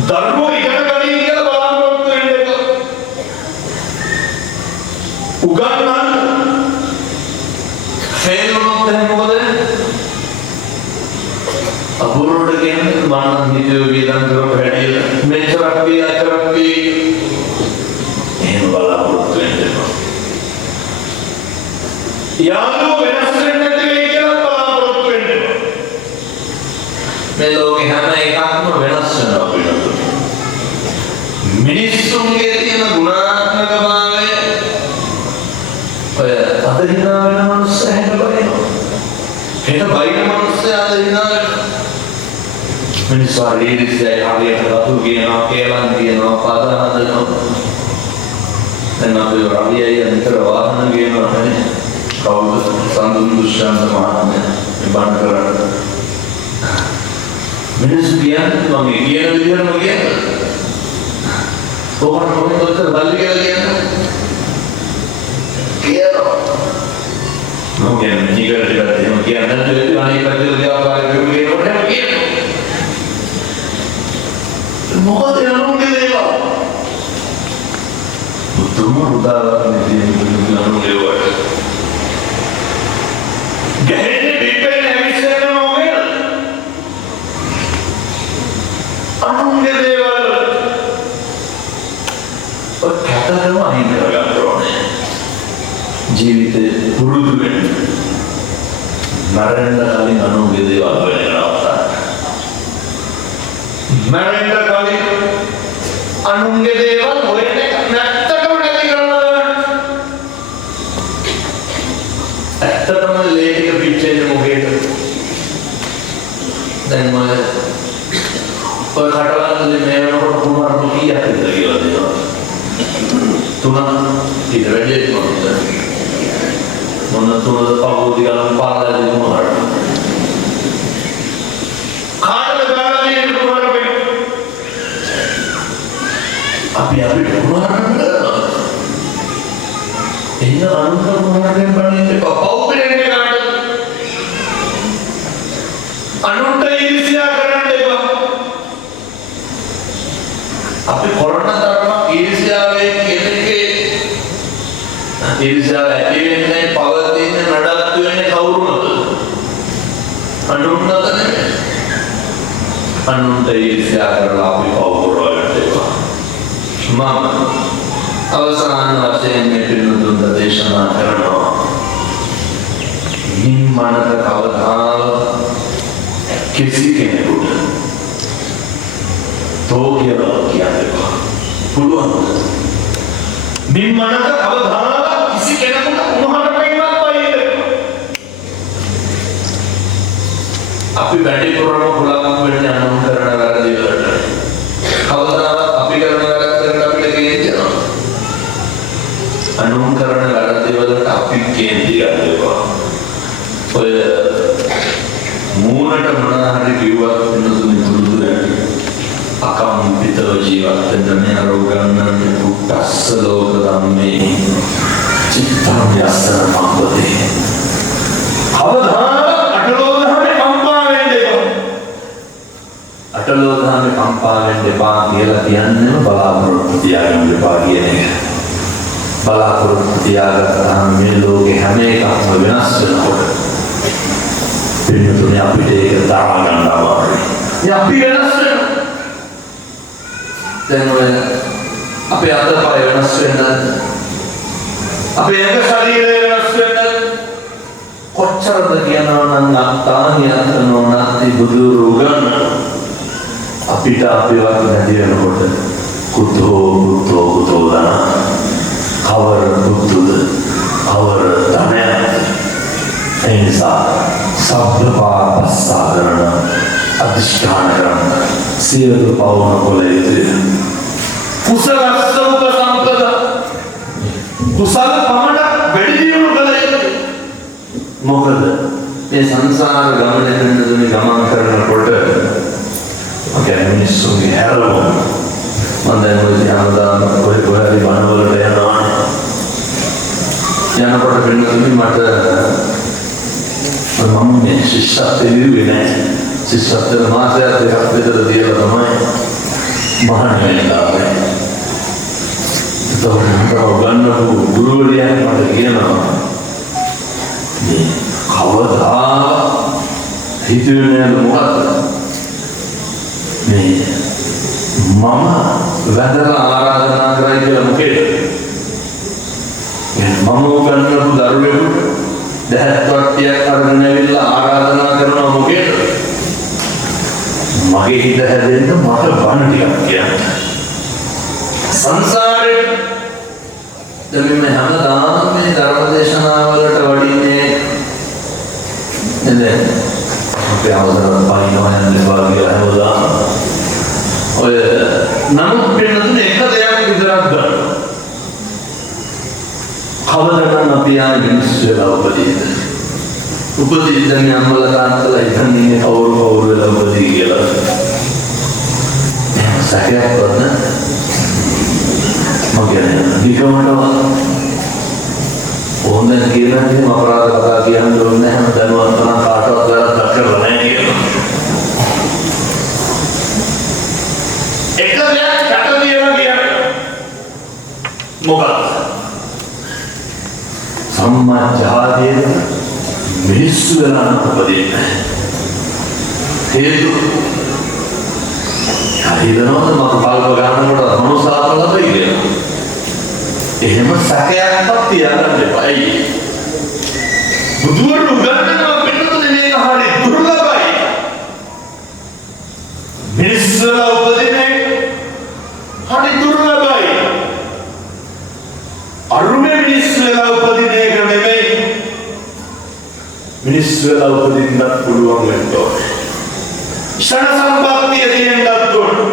දරුවෝ ඉගෙන ගන්න කියලා බලාපොරොත්තු වෙන්න එපා. උගන්වන්න ෆේල් වුණොත් එහෙනම් මොකද? අබුරුඩ කියන්නේ මම හිතුවේ වේදන් කරපු හැටි මෙච්චරක් දී අතරක් දී එහෙම බලාපොරොත්තු වෙන්න එපා. යාළුවෝ වෙනස් වෙන්නේ නැති වෙයි කියලා බලාපොරොත්තු වෙන්න එපා. මේ ලෝකේ හැම එකක්ම වෙනස් වෙනවා පිළිතුරු. මිනිස්සුන්ගේ තියෙන ගුණාත්මකභාවය ඔය අද හිනා වෙන මනුස්සය හැදෙනවා. ඒක බයින මනුස්සය අද හිනා මිනිස්සු හරියටයි හරියට වතු කියනවා කේලම් කියනවා පද හදනවා. දැන් අපි රවියයි අන්තර වාහන කියනවා නේ. කවුද සම්දුන් දුෂ්‍යන්ත මහත්මයා බණ කරන්නේ. මිනිස්සු කියන්නේ මම කියන විදිහටම කියන්නේ. කොහොමද මොකද බල්ලි කියලා කියන්නේ? කියනවා. මම කියන්නේ නිකරට එහෙම කියන්නේ නැත්නම් අනිත් පැත්තට දිහා බලලා කියනවා. මොකද යනුනේ දේවා උතුම් උදාහරණ දෙන්නේ යනුනේ දේවා ගැහෙන්නේ පිටේ නැවිසෙන මොකද අනුනේ දේවල් ඔය කතරම අහිං කරගන්න ඕනේ ජීවිතේ පුරුදු වෙන්න මරණ කලින් අනුනේ දේවල් වෙනවා මරණ කලින් අනුන්ගේ දේවල් හොයන්නේ නැත්තටම නැති කරනවා. ඇත්තටම ලේඛක පිටේ මොකේද? දැන් මම ඔය කටවලදී මේ වෙනකොට පුරාම කීයක් විතර කියලා දෙනවා. තුනක් විතර වැඩි වෙනවා. තුනද පවෝදි ගන්න පාරලා දෙන්න මොනවාට කාටද බාලා දෙන්න මොනවාට අපි අපිට මොනවාට එන්න අනුකම්ප මොනවාට බන්නේ පවුපෙන්නේ කාටද අනුන්ට ඊර්ෂ්‍යා කරන්න එපා අපි කොරණ තරම ඊර්ෂ්‍යාවේ කෙනෙක්ගේ ඊර්ෂ්‍යාව ඇති වෙන්නේ පවතින නඩත්තු වෙන්නේ කවුරුමද අනුන්ට නෙමෙයි අනුන්ට ඊර්ෂ්‍යා කරලා අපි පවුරවලට එපා මම අවසාන වශයෙන් මේ පිළිතුරු දේශනා කරනවා නිම්මනක කවදාවත් කිසි කෙනෙකුට තෝකියලා කියන්නේ පුළුවන් නිම්මනක කවදාවත් කිසි කෙනෙකුට උනහට පෙන්නත් බයිද අපි වැඩි කරන පුළුවන් වෙන්නේ අනුන් කරන වැරදි වලට කවදාවත් අපි කරන වැරද්දකට අපිට කියන්නේ අනුන් කරන වැරදි වලට අපි කියන්නේ ගන්නවා ඔය මූණට මොනවා හරි කිව්වත් වෙනසුනේ පුරුදුද අකම්පිතව ජීවත් වෙන්න මේ අරෝගන්න පුත්තස්ස ලෝක ධම්මේ චිත්තං යස්සන මම්පතේ අවධාන අටලෝධාමේ කම්පා වෙන්න එපා අටලෝධාමේ කම්පා වෙන්න එපා කියලා කියන්නේම බලාපොරොත්තු තියාගන්න එපා කියන එක බලාපොරොත්තු තියාගත්තාම මේ ලෝකේ හැම එකක්ම වෙනස් වෙනකොට පිළිතුරේ අපිට ඒක දරා ගන්න අමාරුයි. අපි වෙනස් වෙනවා. දැන් ඔය අපේ අතපය වෙනස් වෙන්න අපේ ඇඟ ශරීරය වෙනස් වෙන්න කොච්චරද කියනවා නම් අත්තානියන්ත නොනත්ති බුදුරු උගන්න අපිට අපේවත් නැති වෙනකොට කුතෝ දන කවර බුදුද කවර ධනය එනිසා සබ්බපාපස්සා කරන අධිෂ්ඨාන කරන සියලු පවන කොළ යුතුය කුසලස්ස උපසම්පද කුසල පමණ වැඩි දියුණු කළ යුතුය මොකද මේ සංසාර ගමනේ ගමන් කරනකොට අපේ මිනිස්සුන්ගේ හැරවුම මම දැන් ඔය යනදාම කොහේ හරි වනවලට යනවා යනකොට වෙන්නේ මට මම මේ ශිෂ්‍යත්වයේ ඉන්නේ නැහැ. ශිෂ්‍යත්වයේ මාසයක් දෙකක් විතර දීලා තමයි මහාන වෙන්නේ. ඒතකොට ගන්නකො ගුරුවරයා මට කියනවා මේ කවදා හිතුවේ මොකක්ද මේ මම වැදලා ආරාධනා කරයි කියලා මොකේද මම උගන්වපු දරුවෙකුට දැහැත්වට්ටියක් අරගෙන ඇවිල්ලා ආරාධනා කරනවා මොකේද මගේ හිත හැදෙන්න මට බණ ටිකක් කියන්න සංසාරේ දැන් මේ හැමදාම මේ ධර්ම දේශනාවලට වඩින්නේ නේද අපේ අවසර පයින්නවා යන්නේ කියලා හැමදාම ඔය නමුත් වෙනතුනේ එක දෙයක් විතරක් ගන්න කවදාවත් අපි ආයෙ මිනිස්සු වෙලා උපදීන්නේ අම්මලා තාත්තලා ඉතින් කවුරු වෙලා උපදී කියලා සැකයක් වුණා මගේ නිකමට ඕනෙන් කියලා ඉතින් අපරාධ කතා කියන්න ඕනේ නැහැ දැනුවත් කරන කාටවත් වැරද්දක් කරලා නැහැ කියලා එක දෙයක් කටදියම කියන්නේ මොකක්ද සම්මා ජාතියේ මිනිස්සු වෙලා උපදින්නේ හේතු හරිදනොත් මම කල්ප ගන්නකොට මනුසාරවල දෙන්නේ එහෙම සැකයක්වත් තියන්න එපා බුදුවරු උගන්වනවා පිටුතුනේ මේක හරිය දුර්ලභයි මිනිස්සු වෙලා උපදින්නේ හරි දුර්ලභයි අරුමේ මිනිස්සු වෙලා උපදින එක නෙමෙයි මිනිස්සු වෙලා උපදින්නත් පුළුවන් වෙන්න ඕනේ. ෂණ සම්පත්තිය තියෙන්නත් ඕනේ.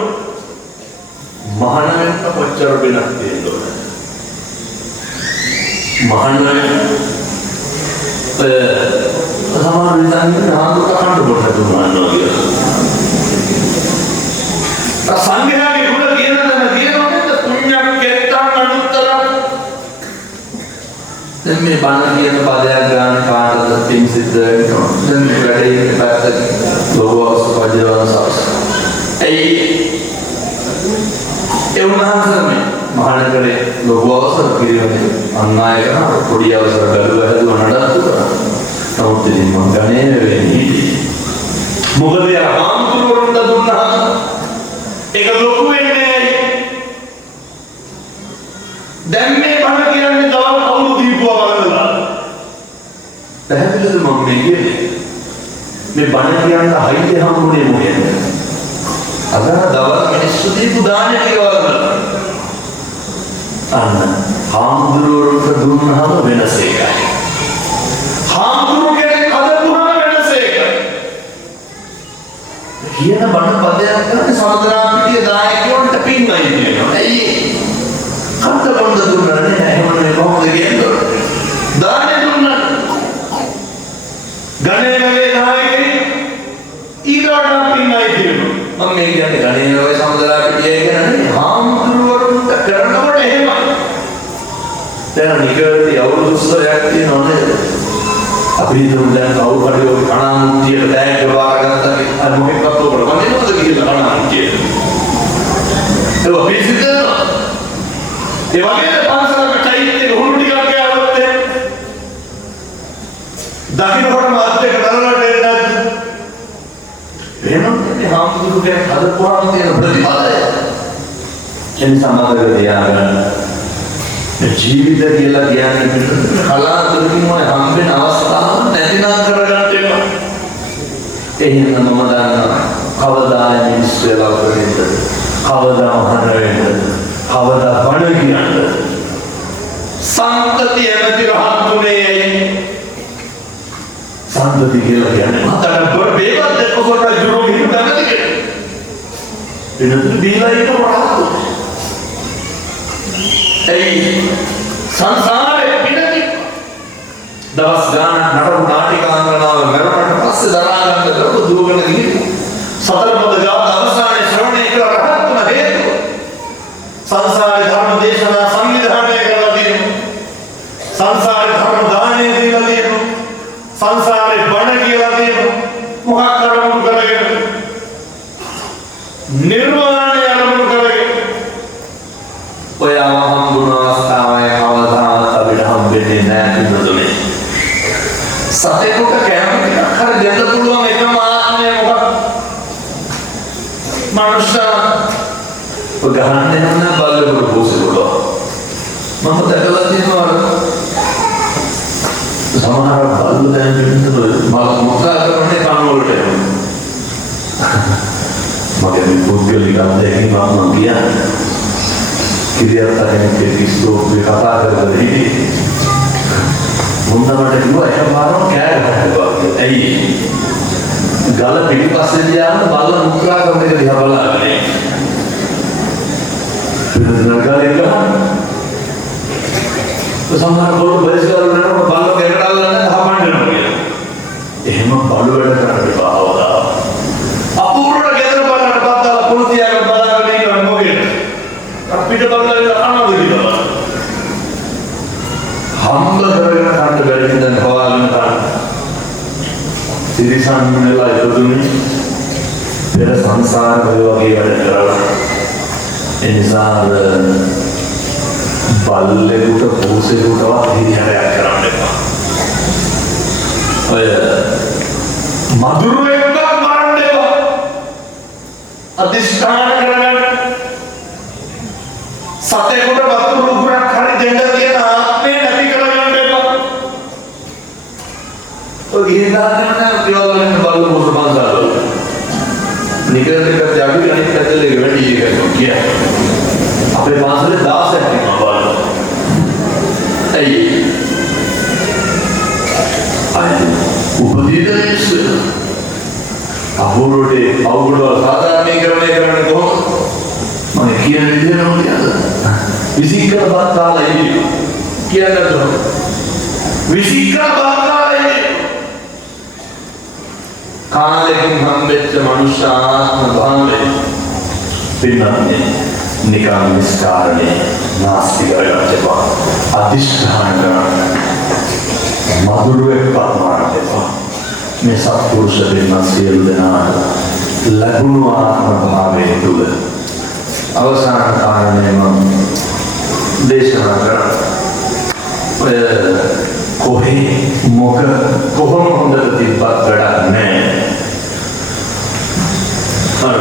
මහාන වෙන්න කොච්චර වෙනක් තියෙන්න ඕනේ. මහාන සමහර විටන්නේ ආන්දෝලන කන්න බොන්න දුන්නා කියලා. සංඝයාගේ ගුණ කියන දන කියනවද පුණ්‍යක් කෙත්තන් අනුත්තර. දැන් මේ බණ කියන පදයක් ගන්න කාටද පින් සිද්ධ වෙනවා. දැන් මේ වැඩේ පැත්තට ලෝකවස් පජවන සාස. ඒ උන්වහන්සේ මහානගරේ ලෝකවස් කිරියන්නේ අන්නායක පොඩි අවසර බැලුවා හැදුවා නඩත්තු කරා. නමුත් ඉතින් මං ගණේ වෙන්නේ මොකද යා ආම්තුරුන්ට දුන්නා ඒක ලොකු වෙන්නේ දැන් මේ බණ කියන්නේ තව කවුරු දීපුවා වගේලා පැහැදිලිද මම මේ කියන්නේ මේ බණ කියන්න හයිය හම්බුනේ මොකේද අද දවල් මිනිස්සු දීපු දාන්නේ කියලා අන්න ආම්තුරුන්ට දුන්නාම වෙනස එකයි ආම්තුරු කෙනෙක් හදපුවාම වෙනස එකයි කියන බණ පදයක් ගන්න සමුද්‍රා පිටිය දායකයන්ට පින්නයි කියනවා. ඇයි? කන්ද බොන්ද දුන්නානේ එහෙම නේ කොහොමද කියන්නේ? දානේ දුන්නා. ගණේ වගේ දායකෙනි ඊළඟ පින්නයි කියනවා. මම මේ කියන්නේ ගණේ වගේ සමුද්‍රා පිටිය කියන්නේ ආම්තුරුවරුන්ට කරනකොට එහෙමයි. දැන් නිකර්ති අවුරුදු 30ක් තියෙනවනේ. අපි හිතමු දැන් කවුරු හරි ඔය කණාමුත්තියට ටැග් ගවාගත්තා අර මොකක්වත් ඔබට වදිනවද කියලා කණාමුත්තිය. ඒක පිසිද? ඒ වගේ පන්සලක චෛත්‍ය හුරු ටිකක් ගෑවොත් දකින්නකොට මාත්‍යක දරලට එන්නත් වෙනම මේ හාමුදුරුවෝ හදපුවාම තියෙන ප්‍රතිඵලය. එනිසා මතක තියාගන්න ජීවිත කියලා කියන්නේ කලාතුරකින් මොන හම්බෙන අවස්ථාවක් නැතිනම් කරගන්න වෙනවා. එහෙනම් මම දන්නවා කවදා මිනිස්සු වෙලා වෙන්නද කවදා මහාන වෙන්නද කවදා බණ කියන්නද සම්පතිය නැති රහතුනේ සම්පතිය කියලා කියන්නේ මතක බේවත් දෙකකට ජුරු ගිහින් ගන්නද එනතු දීලා ඉන්න රහතු ඒ සංසාරේ පිටති දවස් ගානක් නටන නාටිකාංගනාව මරුණට පස්සේ දරා ගන්න ලොකු දුවගෙන ගිහින් සතර පද ගාථා අවසානයේ ශ්‍රවණය කළ රහත්තුම හේතුව සංසාරේ ධර්ම දේශනා සංවිධානය කරලා තියෙනවා සංසාරේ ධර්ම දානය දීලා තියෙනවා සංසාරේ බණ කියලා තියෙනවා මොකක් කරමුද කරගෙන නිර්වාණය අරමුණු කරගෙන ඔය හම්බුන අවස්ථාවේ කවදාවත් අපිට හම්බෙන්නේ නැහැ නේද? සතෙකුට කැම ටිකක් හරි දෙන්න පුළුවන් එකම ආත්මය මොකක්ද? මනුෂ්‍යයා උදාහරණයක් නම් බලලුරු පොසෙලුවා. මම දැකලා තියෙනවා සමහර බලු දැන් පිටතට මොකක් කරන්නේ කනවලට මගේ පුද්ගලික අත්දැකීමක් මම කියන්නේ කිරියත් අතේ කිස්තෝ කතා කරලා ඉන්නේ මොනවාට කිව්වා එකපාරම කෑ ගහනවා ඇයි ගල පිටිපස්සේ ගියාම බල්ල මුත්‍රා කරන එක දිහා බලන්නේ නගරේ ගහන සමහර බොරු බයිස්කල් වලට බල්ල කැකට අල්ලන්න හපන්න යනවා කියලා එහෙම බලු වැඩ කරන්න බාවදා අපූර්ණ ගෙදර බලන්න බද්දලා පුරුතියකට බලාගෙන ඉන්නවා මොකෙද අපිට බලලා අහනවද කියලා හම්බ කරගෙන කන්න බැරි හින්දා හොයාගෙන ගන්න සිරිසන් මෙලා ඉදුනේ පෙර සංසාරේ වගේ වැඩ කරලා එනිසා බල්ලෙකුට පොසෙකුටවත් හිරිහැරයක් කරන්න එපා ඔය මధుරයක් මරන්න එපා අදිෂ්ඨාන කරගන්න සතෙකුට වතුර උගුරක් හරි දෙන්න තියෙන ආත්මේ නැති කරගන්න එපා. ඔය ගිහින් දාන්න දේවල් වලින් බලු පොස පන්සල් වල. නිකන් එක අපි අනිත් පැත්තට වැඩි එකක් කියන්නේ. අපේ පන්සලේ 16ක් තියෙනවා බලන්න. ඇයි? උපදීදෙස් අපුරුටේ අවුරුදු සාධාරණීකරණය කරන්නේ කොහොමද? මම කියන විදිහට මොකද? විසිකර බත්තාලා ඉන්නේ. කියන්නද? විසිකර බත්තාලා කාලෙකින් හම්බෙච්ච මනුෂ්‍යාත්ම භාවය පින්නන්නේ නිකන් නිස්කාරණේ නාස්ති කරගත්තපා අදිෂ්ඨාන කරන්න මధుරෙක් පත්මාරතපා මේ සත්පුරුෂ දෙන්නා සියලු දෙනාට ලැබුණු ආත්ම භාවයේ තුල අවසාන කාරණේ මම දේශනා කරා කොහේ කොහොම හොඳට තිබ්බත් වැඩක් නැහැ අර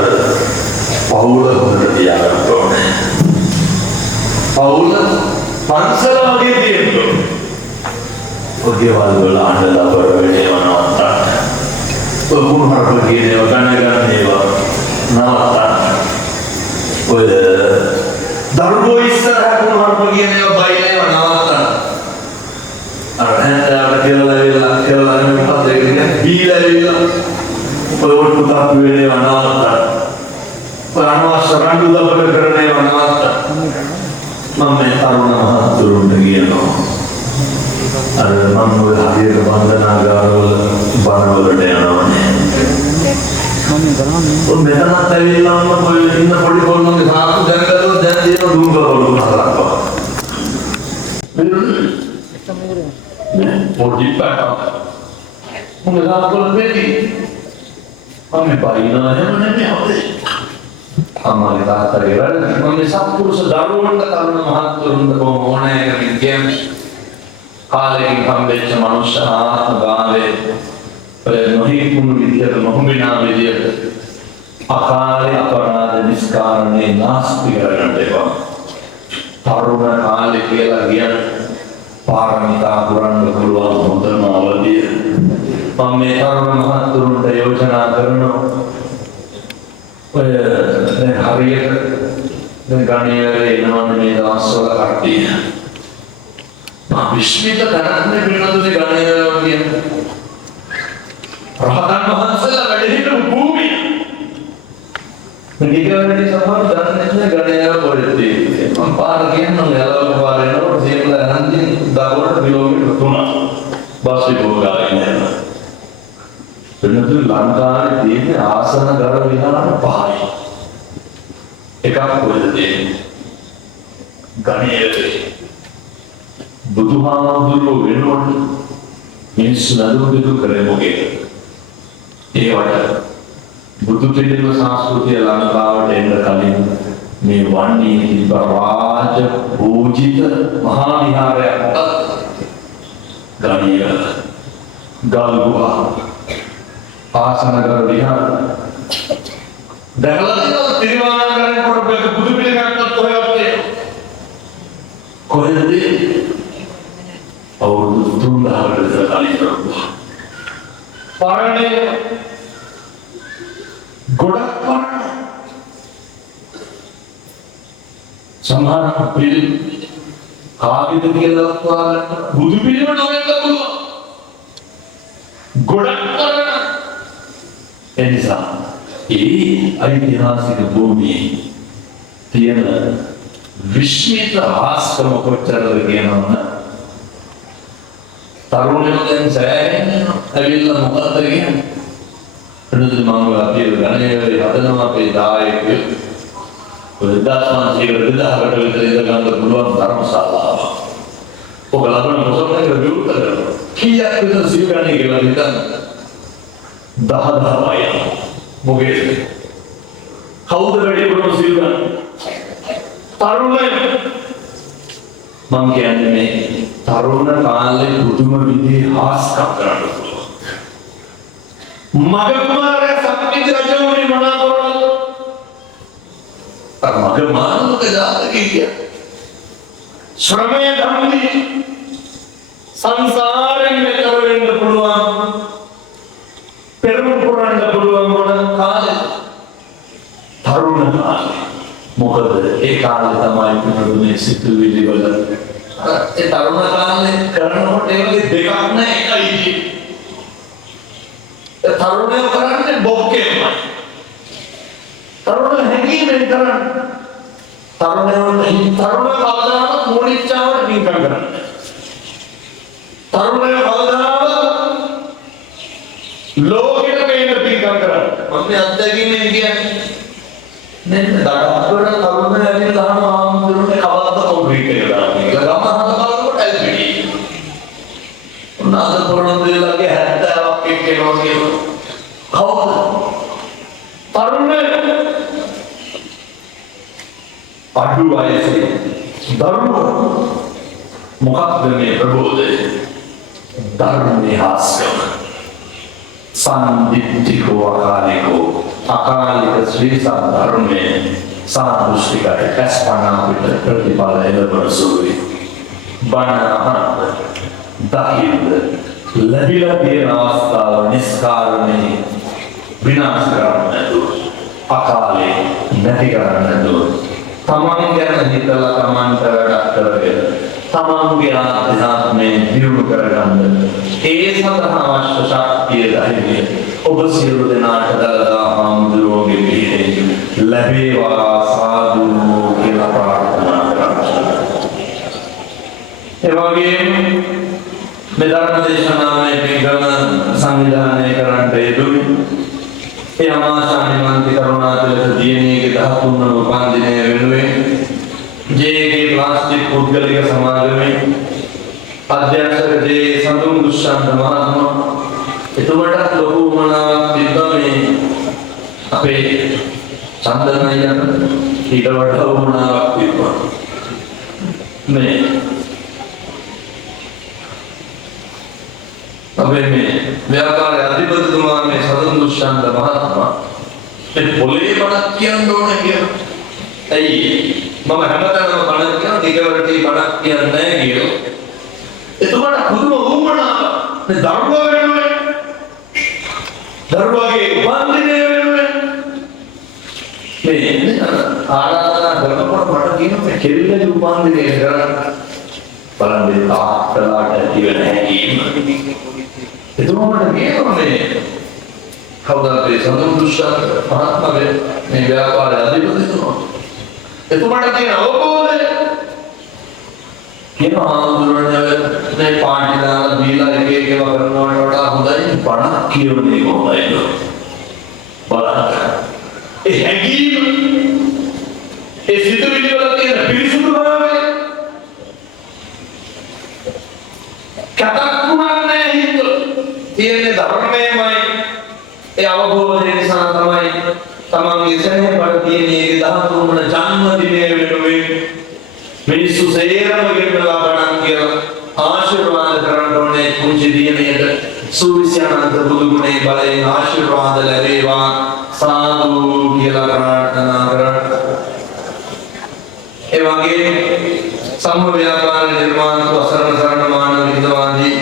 පවුල හොඳට තියාගන්න ඕනේ පවුල පන්සල වගේ තියෙන්න ඕනේ ඔයගෙවල් වල අඬලා බර වෙනවා නවත්තන්න ඔය කුණුහරුප කියන ඒවා ගන්න ඒවා නවත්තන්න ඔය දරුවෝ ඉස්සරහ කුණුහරුප කියන ඒවා බයිලා ඒවා නවත්තන්න අර හැන්දාට කියලා මොකක්ද කියන්නේ බීලා ඉවිලා ඔය වටුටක් වෙනවා නවත්තන්න ඔය අනවශ්‍ය රණ්ඩු දබර කරන ඒවා නවත්තන්න මම මේ තරුණ මහතුරුන්ට කියනවා අර මම ඔය හරියට වන්දනාගාරවල බණවලට යනවානේ ඔය මෙතනත් ඇවිල්ලා ඔය ඉන්න පොඩි පොල්ලන්ගේ සාතු දැනගත්තොත් දැන් තියෙන දුම්බවලු නතරක් පොඩි පාටක් මොන දාපොළ වෙටි මම බයිනා නෙමෙයි අපේ අම්මාගේ තාත්තගේ වැඩ මම මේ සත්පුරුෂ දරුවන්ට තරුණ මහත්තුරුන්ට කොහොම ඕනෑ කරමින් කියන්නේ කාලෙකින් හම්බෙච්ච මනුෂ්‍ය ආත්ම භාවයේ නොහිකුණු විදියට නොහුඹිනා විදියට අකාලේ අපරාධ නිස්කාරණේ නාස්ති කරගන්න එපා. තරුණ කාලේ කියලා කියන්නේ පාරමිතා පුරන්න පුළුවන් හොඳම අවධිය. මම මේ තරුණ මහත්තුරුන්ට යෝජනා කරනවා ඔය හරියට ගණේවල එනවනේ මේ දවස්වල කට්ටිය විශ්මිත කරන්නේ වෙනදුනේ ගණේවල කියන්නේ රහතන් වහන්සේලා වැඩ හිටපු භූමිය නිගවැරදි සමහර දන්නේ ගණේවල පොරෙද්දී මම පාර කියනවා යලවල පාර යනකොට සීලා හන්දින් දවල්ට කිලෝමීටර් 3ක් බස් විභෝග ගාගෙන යනවා වෙනතු ලංකාවේ තියෙන ආසන ගර විහාර 5යි එකක් කොහෙද තියෙන්නේ ගණේවල බුදුහාමුදුරුවෝ වෙනකොට මිනිස්සු නඩු කරේ මොකේද? ඒ වඩා බුදු පිළිම සංස්කෘතිය ලංකාවට එන්න කලින් මේ වන්නේ තිබ්බ රාජ පූජිත මහා විහාරයක් මොකක්ද? ගණීය ගල්ගුහා ආසනගර විහාර දැකලා තියෙනවා තිරුවානාගාරේ කොට බුදු පිළිමයක්වත් හොයන්නේ කොහෙද? අවුරුදු 3000කට විතර කලින් කරපුවා. පරණේ ගොඩක් පරණ. සමහර පිළිම කාගෙද කියලා වස්වාලට බුදු පිළිම නොවෙන්න පුළුවන්. ගොඩක් පරණ. එනිසා ඒ ඓතිහාසික භූමියේ තියෙන විශ්මිත ආස්කම කොච්චරද කියනවනම් තරුණයෝ දැන් සෑහෙන ඇවිල්ලා මොකද්ද කියන්නේ? එතනදී මම අපේ ගණනයේ හදනවා අපේ දායකයෝ. ඔයදාස්මාන් ජීවිතයකට විතර ඉඳ ගන්න පුළුවන් ධර්මශාලාව. ඔබ ලබන මොසොතේ විවෘත කරනවා. කීයක් විතර සිවගන්නේ කියලා හිතන්න. 10,000යි. මොකේද? කවුද වැඩි වුණොත් සිවගන්නේ? තරුණයෝ. මම කියන්නේ මේ තරුණ කාලේ පුදුම විදිහේ හාස්කම් කරන්න පුළුවන්. මග කුමාරයා සම්පිත රජුනි මොනවා කරනවද? අර මග මානවක ජාතකයේ කිය. ශ්‍රමය ධම්මි සංසාරයෙන් මෙතර වෙන්න පුළුවන්. පෙරම පුරන්න පුළුවන් මොන කාලේ? තරුණ කාලේ. මොකද ඒ කාලේ තමයි පුදුමේ සිතුවිලි වල ඒ තරුණ කාලේ කරනකොට ඒකේ දෙකක් නැහැ එකයි. ඒ තරුණයෝ කරන්නේ බොක්කේමයි. තරුණ හැංගීමෙන් කරන්නේ. තරුණ කවදාවත් මොනිච්චාවට පින්කම් කරන්නේ. තරුණයෝ කවදාවත් ලෝකෙට මේක මේ අත්දැකීමෙන් කියන්නේ නෙන්න දඩබ්බර තරුණ ඇවිල්ලා ආම්දුරනේ කවදාද කොන්ක්‍රීට් එක දාන්නේ. ඒක ගම හදනකොට ඇල්පිටි. උනාද පොරොන්දුලගේ 70ක් එක්කෙනවා කියනවා. කවුද? තරුණ අඩු වයසේ දරුවෝ මොකක්ද මේ ප්‍රබෝධය? ධර්මයේ හාස්‍යම සම්දිත්තිකෝ අකාලික ශ්‍රී සද්ධර්මයේ සාදෘෂ්ටිකයි කස්පනා පිට ප්‍රතිඵල එළවන සුළුයි. බණ දකින්න ලැබිලා තියෙන අවස්ථාව නිස්කාරණේ විනාශ කරන්න නැතුව අකාලේ නැති කරන්න නැතුව තමන් ගැන හිතලා තමන්ට වැඩක් කරගෙන තමන්ගේ ආධ්‍යාත්මය දියුණු කරගන්න ඒ සඳහා අවශ්‍ය ශක්තිය ධෛර්යය ඔබ සියලු දෙනාට දලදා හාමුදුරුවෝගේ පිහිටෙන් ලැබේවා සාදු කියලා ප්‍රාර්ථනා කරනවා. ඒ වගේම මේ ධර්ම දේශනාවේ පිටකම සංවිධානය කරන්නට යෙදුනේ ඒ අමාශානි මන්ති කරුණාතිලක දියණියගේ 13 වන උපන්දිනය වෙනුවෙන් ජේගේ ප්ලාස්ටික් පුද්ගලික සමාගමේ අධ්‍යක්ෂක ජේ සඳුන් දුෂ්යන්ත මහත්මයා එතුමටත් ලොකු උමනාවක් තිබ්බා මේ අපේ චන්දනයන් ඊට වඩා උමනාවක් තිබ්බා මේ අපේ මේ ව්‍යාපාර අධිපතිතුමා මේ සඳුන් දුෂ්යන්ත මහත්මයා මේ පොලේ බණක් කියන්න ඕනේ කියලා. ඇයි මම හැමතැනම බණක් කියන දිගවලට බණක් කියන්නේ නැහැ කියලා. එතුමාට පුදුම වුණා මේ දරුවා වෙනුවෙන් දරුවාගේ උපන්දිනය වෙනුවෙන් මේ ආරාධනා කරනකොට මට කියනවා මේ කෙල්ලගේ උපන්දිනය කරන්න බලන්න තාත්තලාට ඇති වෙන හැඟීම. එතුමාට කියනවා මේ කවුද මේ සඳුන් දුෂ්යන්ත මහත්මයා මේ ව්‍යාපාර අධිපතිතුමා එතුමාට තියෙන අවබෝධය කියනවා ආන්දෝලනයේ මේ පාටි දාලා දීලා එක එක ඒවා කරනවට වඩා හොඳයි බණක් කියවන එක හොඳයි බලන්න. ඒ හැඟීම ඒ සිතුවිලි වල තියෙන පිරිසුදුභාවය කතාවක් නැහැ හිතුව තියෙන ධර්මයමයි ඒ අවබෝධය නිසා තමයි තමන්ගේ සෙනෙහ බඩ තියෙන ඒ 13 වන ජන්මදිනය වෙනුවෙන් මිනිස්සු සේරම ගෙන්නලා බණක් කියලා ආශිර්වාද කරන්න ඕනේ කුංචි දියණියට සූවිසි අනන්ත බුදු ගුණේ බලයෙන් ආශිර්වාද ලැබේවා සාදු කියලා ප්‍රාර්ථනා කරන්න. ඒ වගේම සම්ම ව්‍යාපාර නිර්මාණ අසරණ සරණ මාන විද්වාදී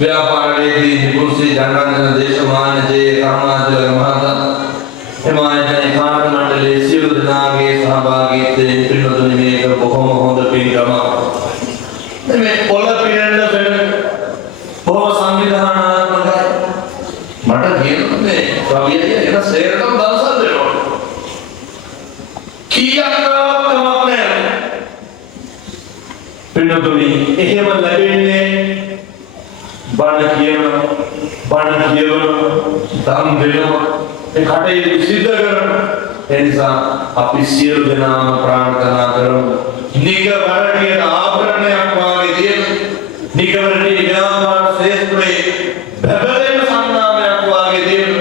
ව්‍යාපාරයේදී නිපුණසී ජනරන්ජන දේශමාන ජේ කරුණාතිලක මහතා එමායතන කාර්ය මණ්ඩලයේ සියලු දෙනාගේ සහභාගීත්වයෙන් පිළිතුරු මේක බොහොම හොඳ පින්කම. මේ පොළ පිරෙන්න වෙන බොහොම සංවිධානාත්මකයි. මට කියනවා මේ කවියගේ එක සේරටම දවසක් දෙනවා. කීයක් කමක් නැහැ. පිළිතුරු එහෙම ලැබෙන්නේ බණ කියනවා බණ කියනවා දම් දෙනවා ඒ කටයුතු සිද්ධ කරනවා. ඒ නිසා අපි සියලු දෙනාම ප්‍රාර්ථනා කරමු නිගවරණිය ආභරණයක් වාගේ තියෙන නිගවරණිය ව්‍යාපාර ශේත්‍රයේ බබලෙන සංනාමයක් වාගේ තියෙන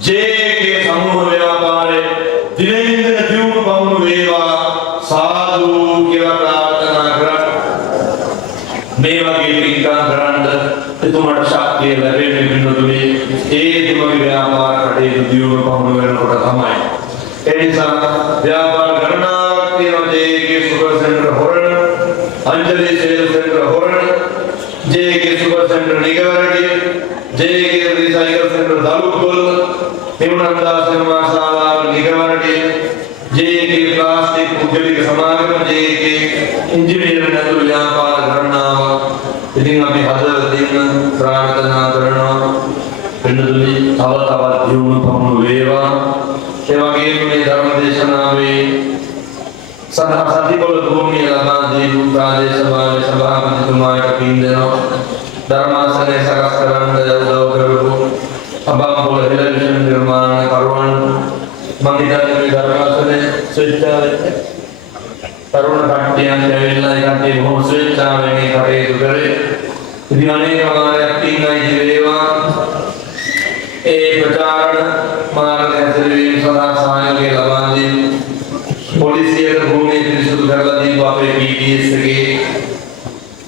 ජේගේ සමූහ ව්‍යාපාරයේ දිනෙන් දින දියුණු පවුණු වේවා සාදු කියලා ප්‍රාර්ථනා කරා. මේ වගේ පින්කම් කරන්න එතුමාට ශක්තිය ලැබෙන්නේ පින්නතුනේ ඒ තුමගේ ව්‍යාපාර කටයුතු දියුණු පවුණු වෙනකොට තමයි. ඒ නිසා ව්‍යාපාර ගණනාවක් තියෙනවා ජේගේ සුපර් සෙන්ටර් හොරණ අංජලි සේල් සෙන්ටර් හොරණ ජේගේ සුපර් සෙන්ටර් නිගවරණිය ජේගේ රිසයිකල් සෙන්ටර් දලුකොල්ල හිමුනන්දා සිනමා ශාලාව නිගවරණිය ජේගේ ප්ලාස්ටික් පුද්ගලික සමාගම ජේගේ ඉංජිනේරිං ඇතුළු ව්‍යාපාර ගණනාවක්. ඉතින් අපි හදවතින් ප්‍රාර්ථනා කරනවා පින්නතුනි තව තවත් දියුණු පමුණු වේවා. ඒ වගේම මේ ධර්ම දේශනාවේ සතිපොළ භූමිය ලබා දීපු ප්‍රාදේශ සභාවේ සභාපතිතුමාට පින් දෙනවා. ධර්මාසනය සකස් කරන්න උදව් කරපු අබාපොළ ටෙලිවිෂන් නිර්මාණ කරුවා ධර්මාසනේ ස්විච්චාවෙත් තරුණ කට්ටියන් ඇවිල්ලා ඒ කට්ටිය බොහොම ස්විච්චාවෙන් ඒ කටයුතු කරේ. ඉතින් අනේක මාර්ගයක් තින්නයි ජීවේවා ඒ ප්‍රචාරණ මාර්ග ඇතුළේ සදා සහයෝගය ලබා දෙන්න පොලිසියට භූමිය පිරිසුදු කරලා දීපු අපේ PTS එකේ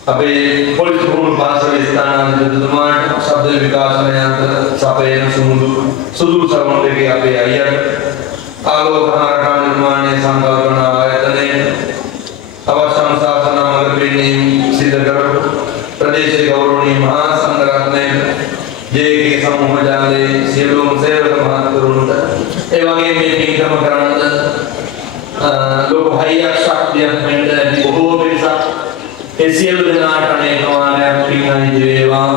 අපේ පොලිස් භූමි පාසල ස්ථානාධිපතිතුමාට ශබ්ද විකාශන යන්ත්‍ර සපයන සුදුරු සමන්දගේ අපේ අයියට ආලෝක හරකා නිර්මාණය සංකල්පන ආයතනයේ අවශ්‍ය ශාසන මඟ පෙන්වීම සිදු කරපු ප්‍රදේශීය ගෞරවනීය මහා සංඝරත්නයේ ජේ.කේ සමූහ ජාලයේ සියලුම සේවක මහත්වරුන්ට ඒ වගේ මේ පින්කම කරන්න ලෝක හයියක් ශක්තියක් වෙන්න බොහෝ පිරිසක් ඒ සියලු දෙනාට අනේක වාරයක් පින්කම් ජීවේවා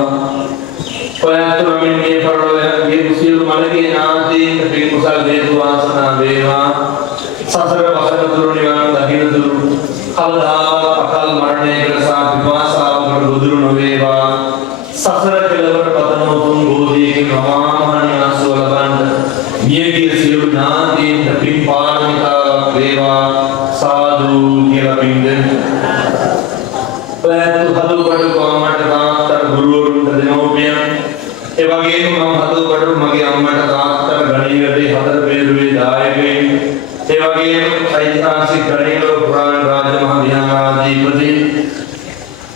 ඔයතුරුමින් මේ පරලෝකයේ සියලු මලගේ නාමයෙන් පින් කුසල් හේතු වාසනා වේවා සසර වසන දුරු නිවන් දකින දුරු කවදාවත් අකල් මරණයකට සා විපාසාවකට දුරු නොවේවා සසර කෙලවර පතන උතුම් බෝධියකින් මහාමහණි ආසුව ලබන්න මියගිය සියලු නාමයෙන් පින් පාරමිතාවක් වේවා සාදු කියලා පින් දෙන්න ඔයතු හදුබඩු කොමකට තාත්තර ගුරුවරුන්ට දෙමව්පියන් ඒ වගේම මම හදුබඩු මගේ අම්මට තාත්තට ගණීරදී හතර පෙරුවේ දායකයන් ඒ වගේම ඓතිහාසික ගණීර පුරාණ රාජ මහ විහාරාධිපති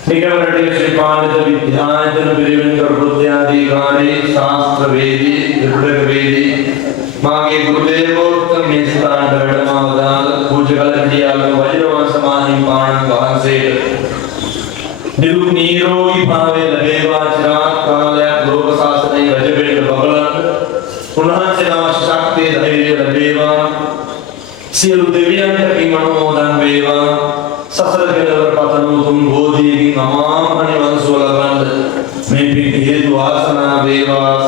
නිගමනට ශ්‍රී පාණිත විද්‍යායතන පිරිවෙන් කරුත්‍යාධිකාරී ශාස්ත්‍රවේදී ත්‍රිපිටකවේදී මාගේ ගුරුදේවෝත්තම මේ ස්ථානට වැඩමවදාළ පූජ්‍ය කලකිරියාල වජිරවංශ මාහිමිපාණන් වහන්සේට නිරුක් නිරෝගී භාවය ලැබේවා චිරාත් කාලයක් ලෝක ශාසනයේ රජවෙන්න බබලන්න උන්වහන්සේට අවශ්‍ය ශක්තිය ධෛර්යය ලැබේවා සියලු දෙවියන්ට පින් අනුමෝදන් වේවා සසර කෙලවර පතන උතුම් බෝධියකින් අමා මහ නිවන් සුව ලබන්න මේ පින් හේතු වාසනා වේවා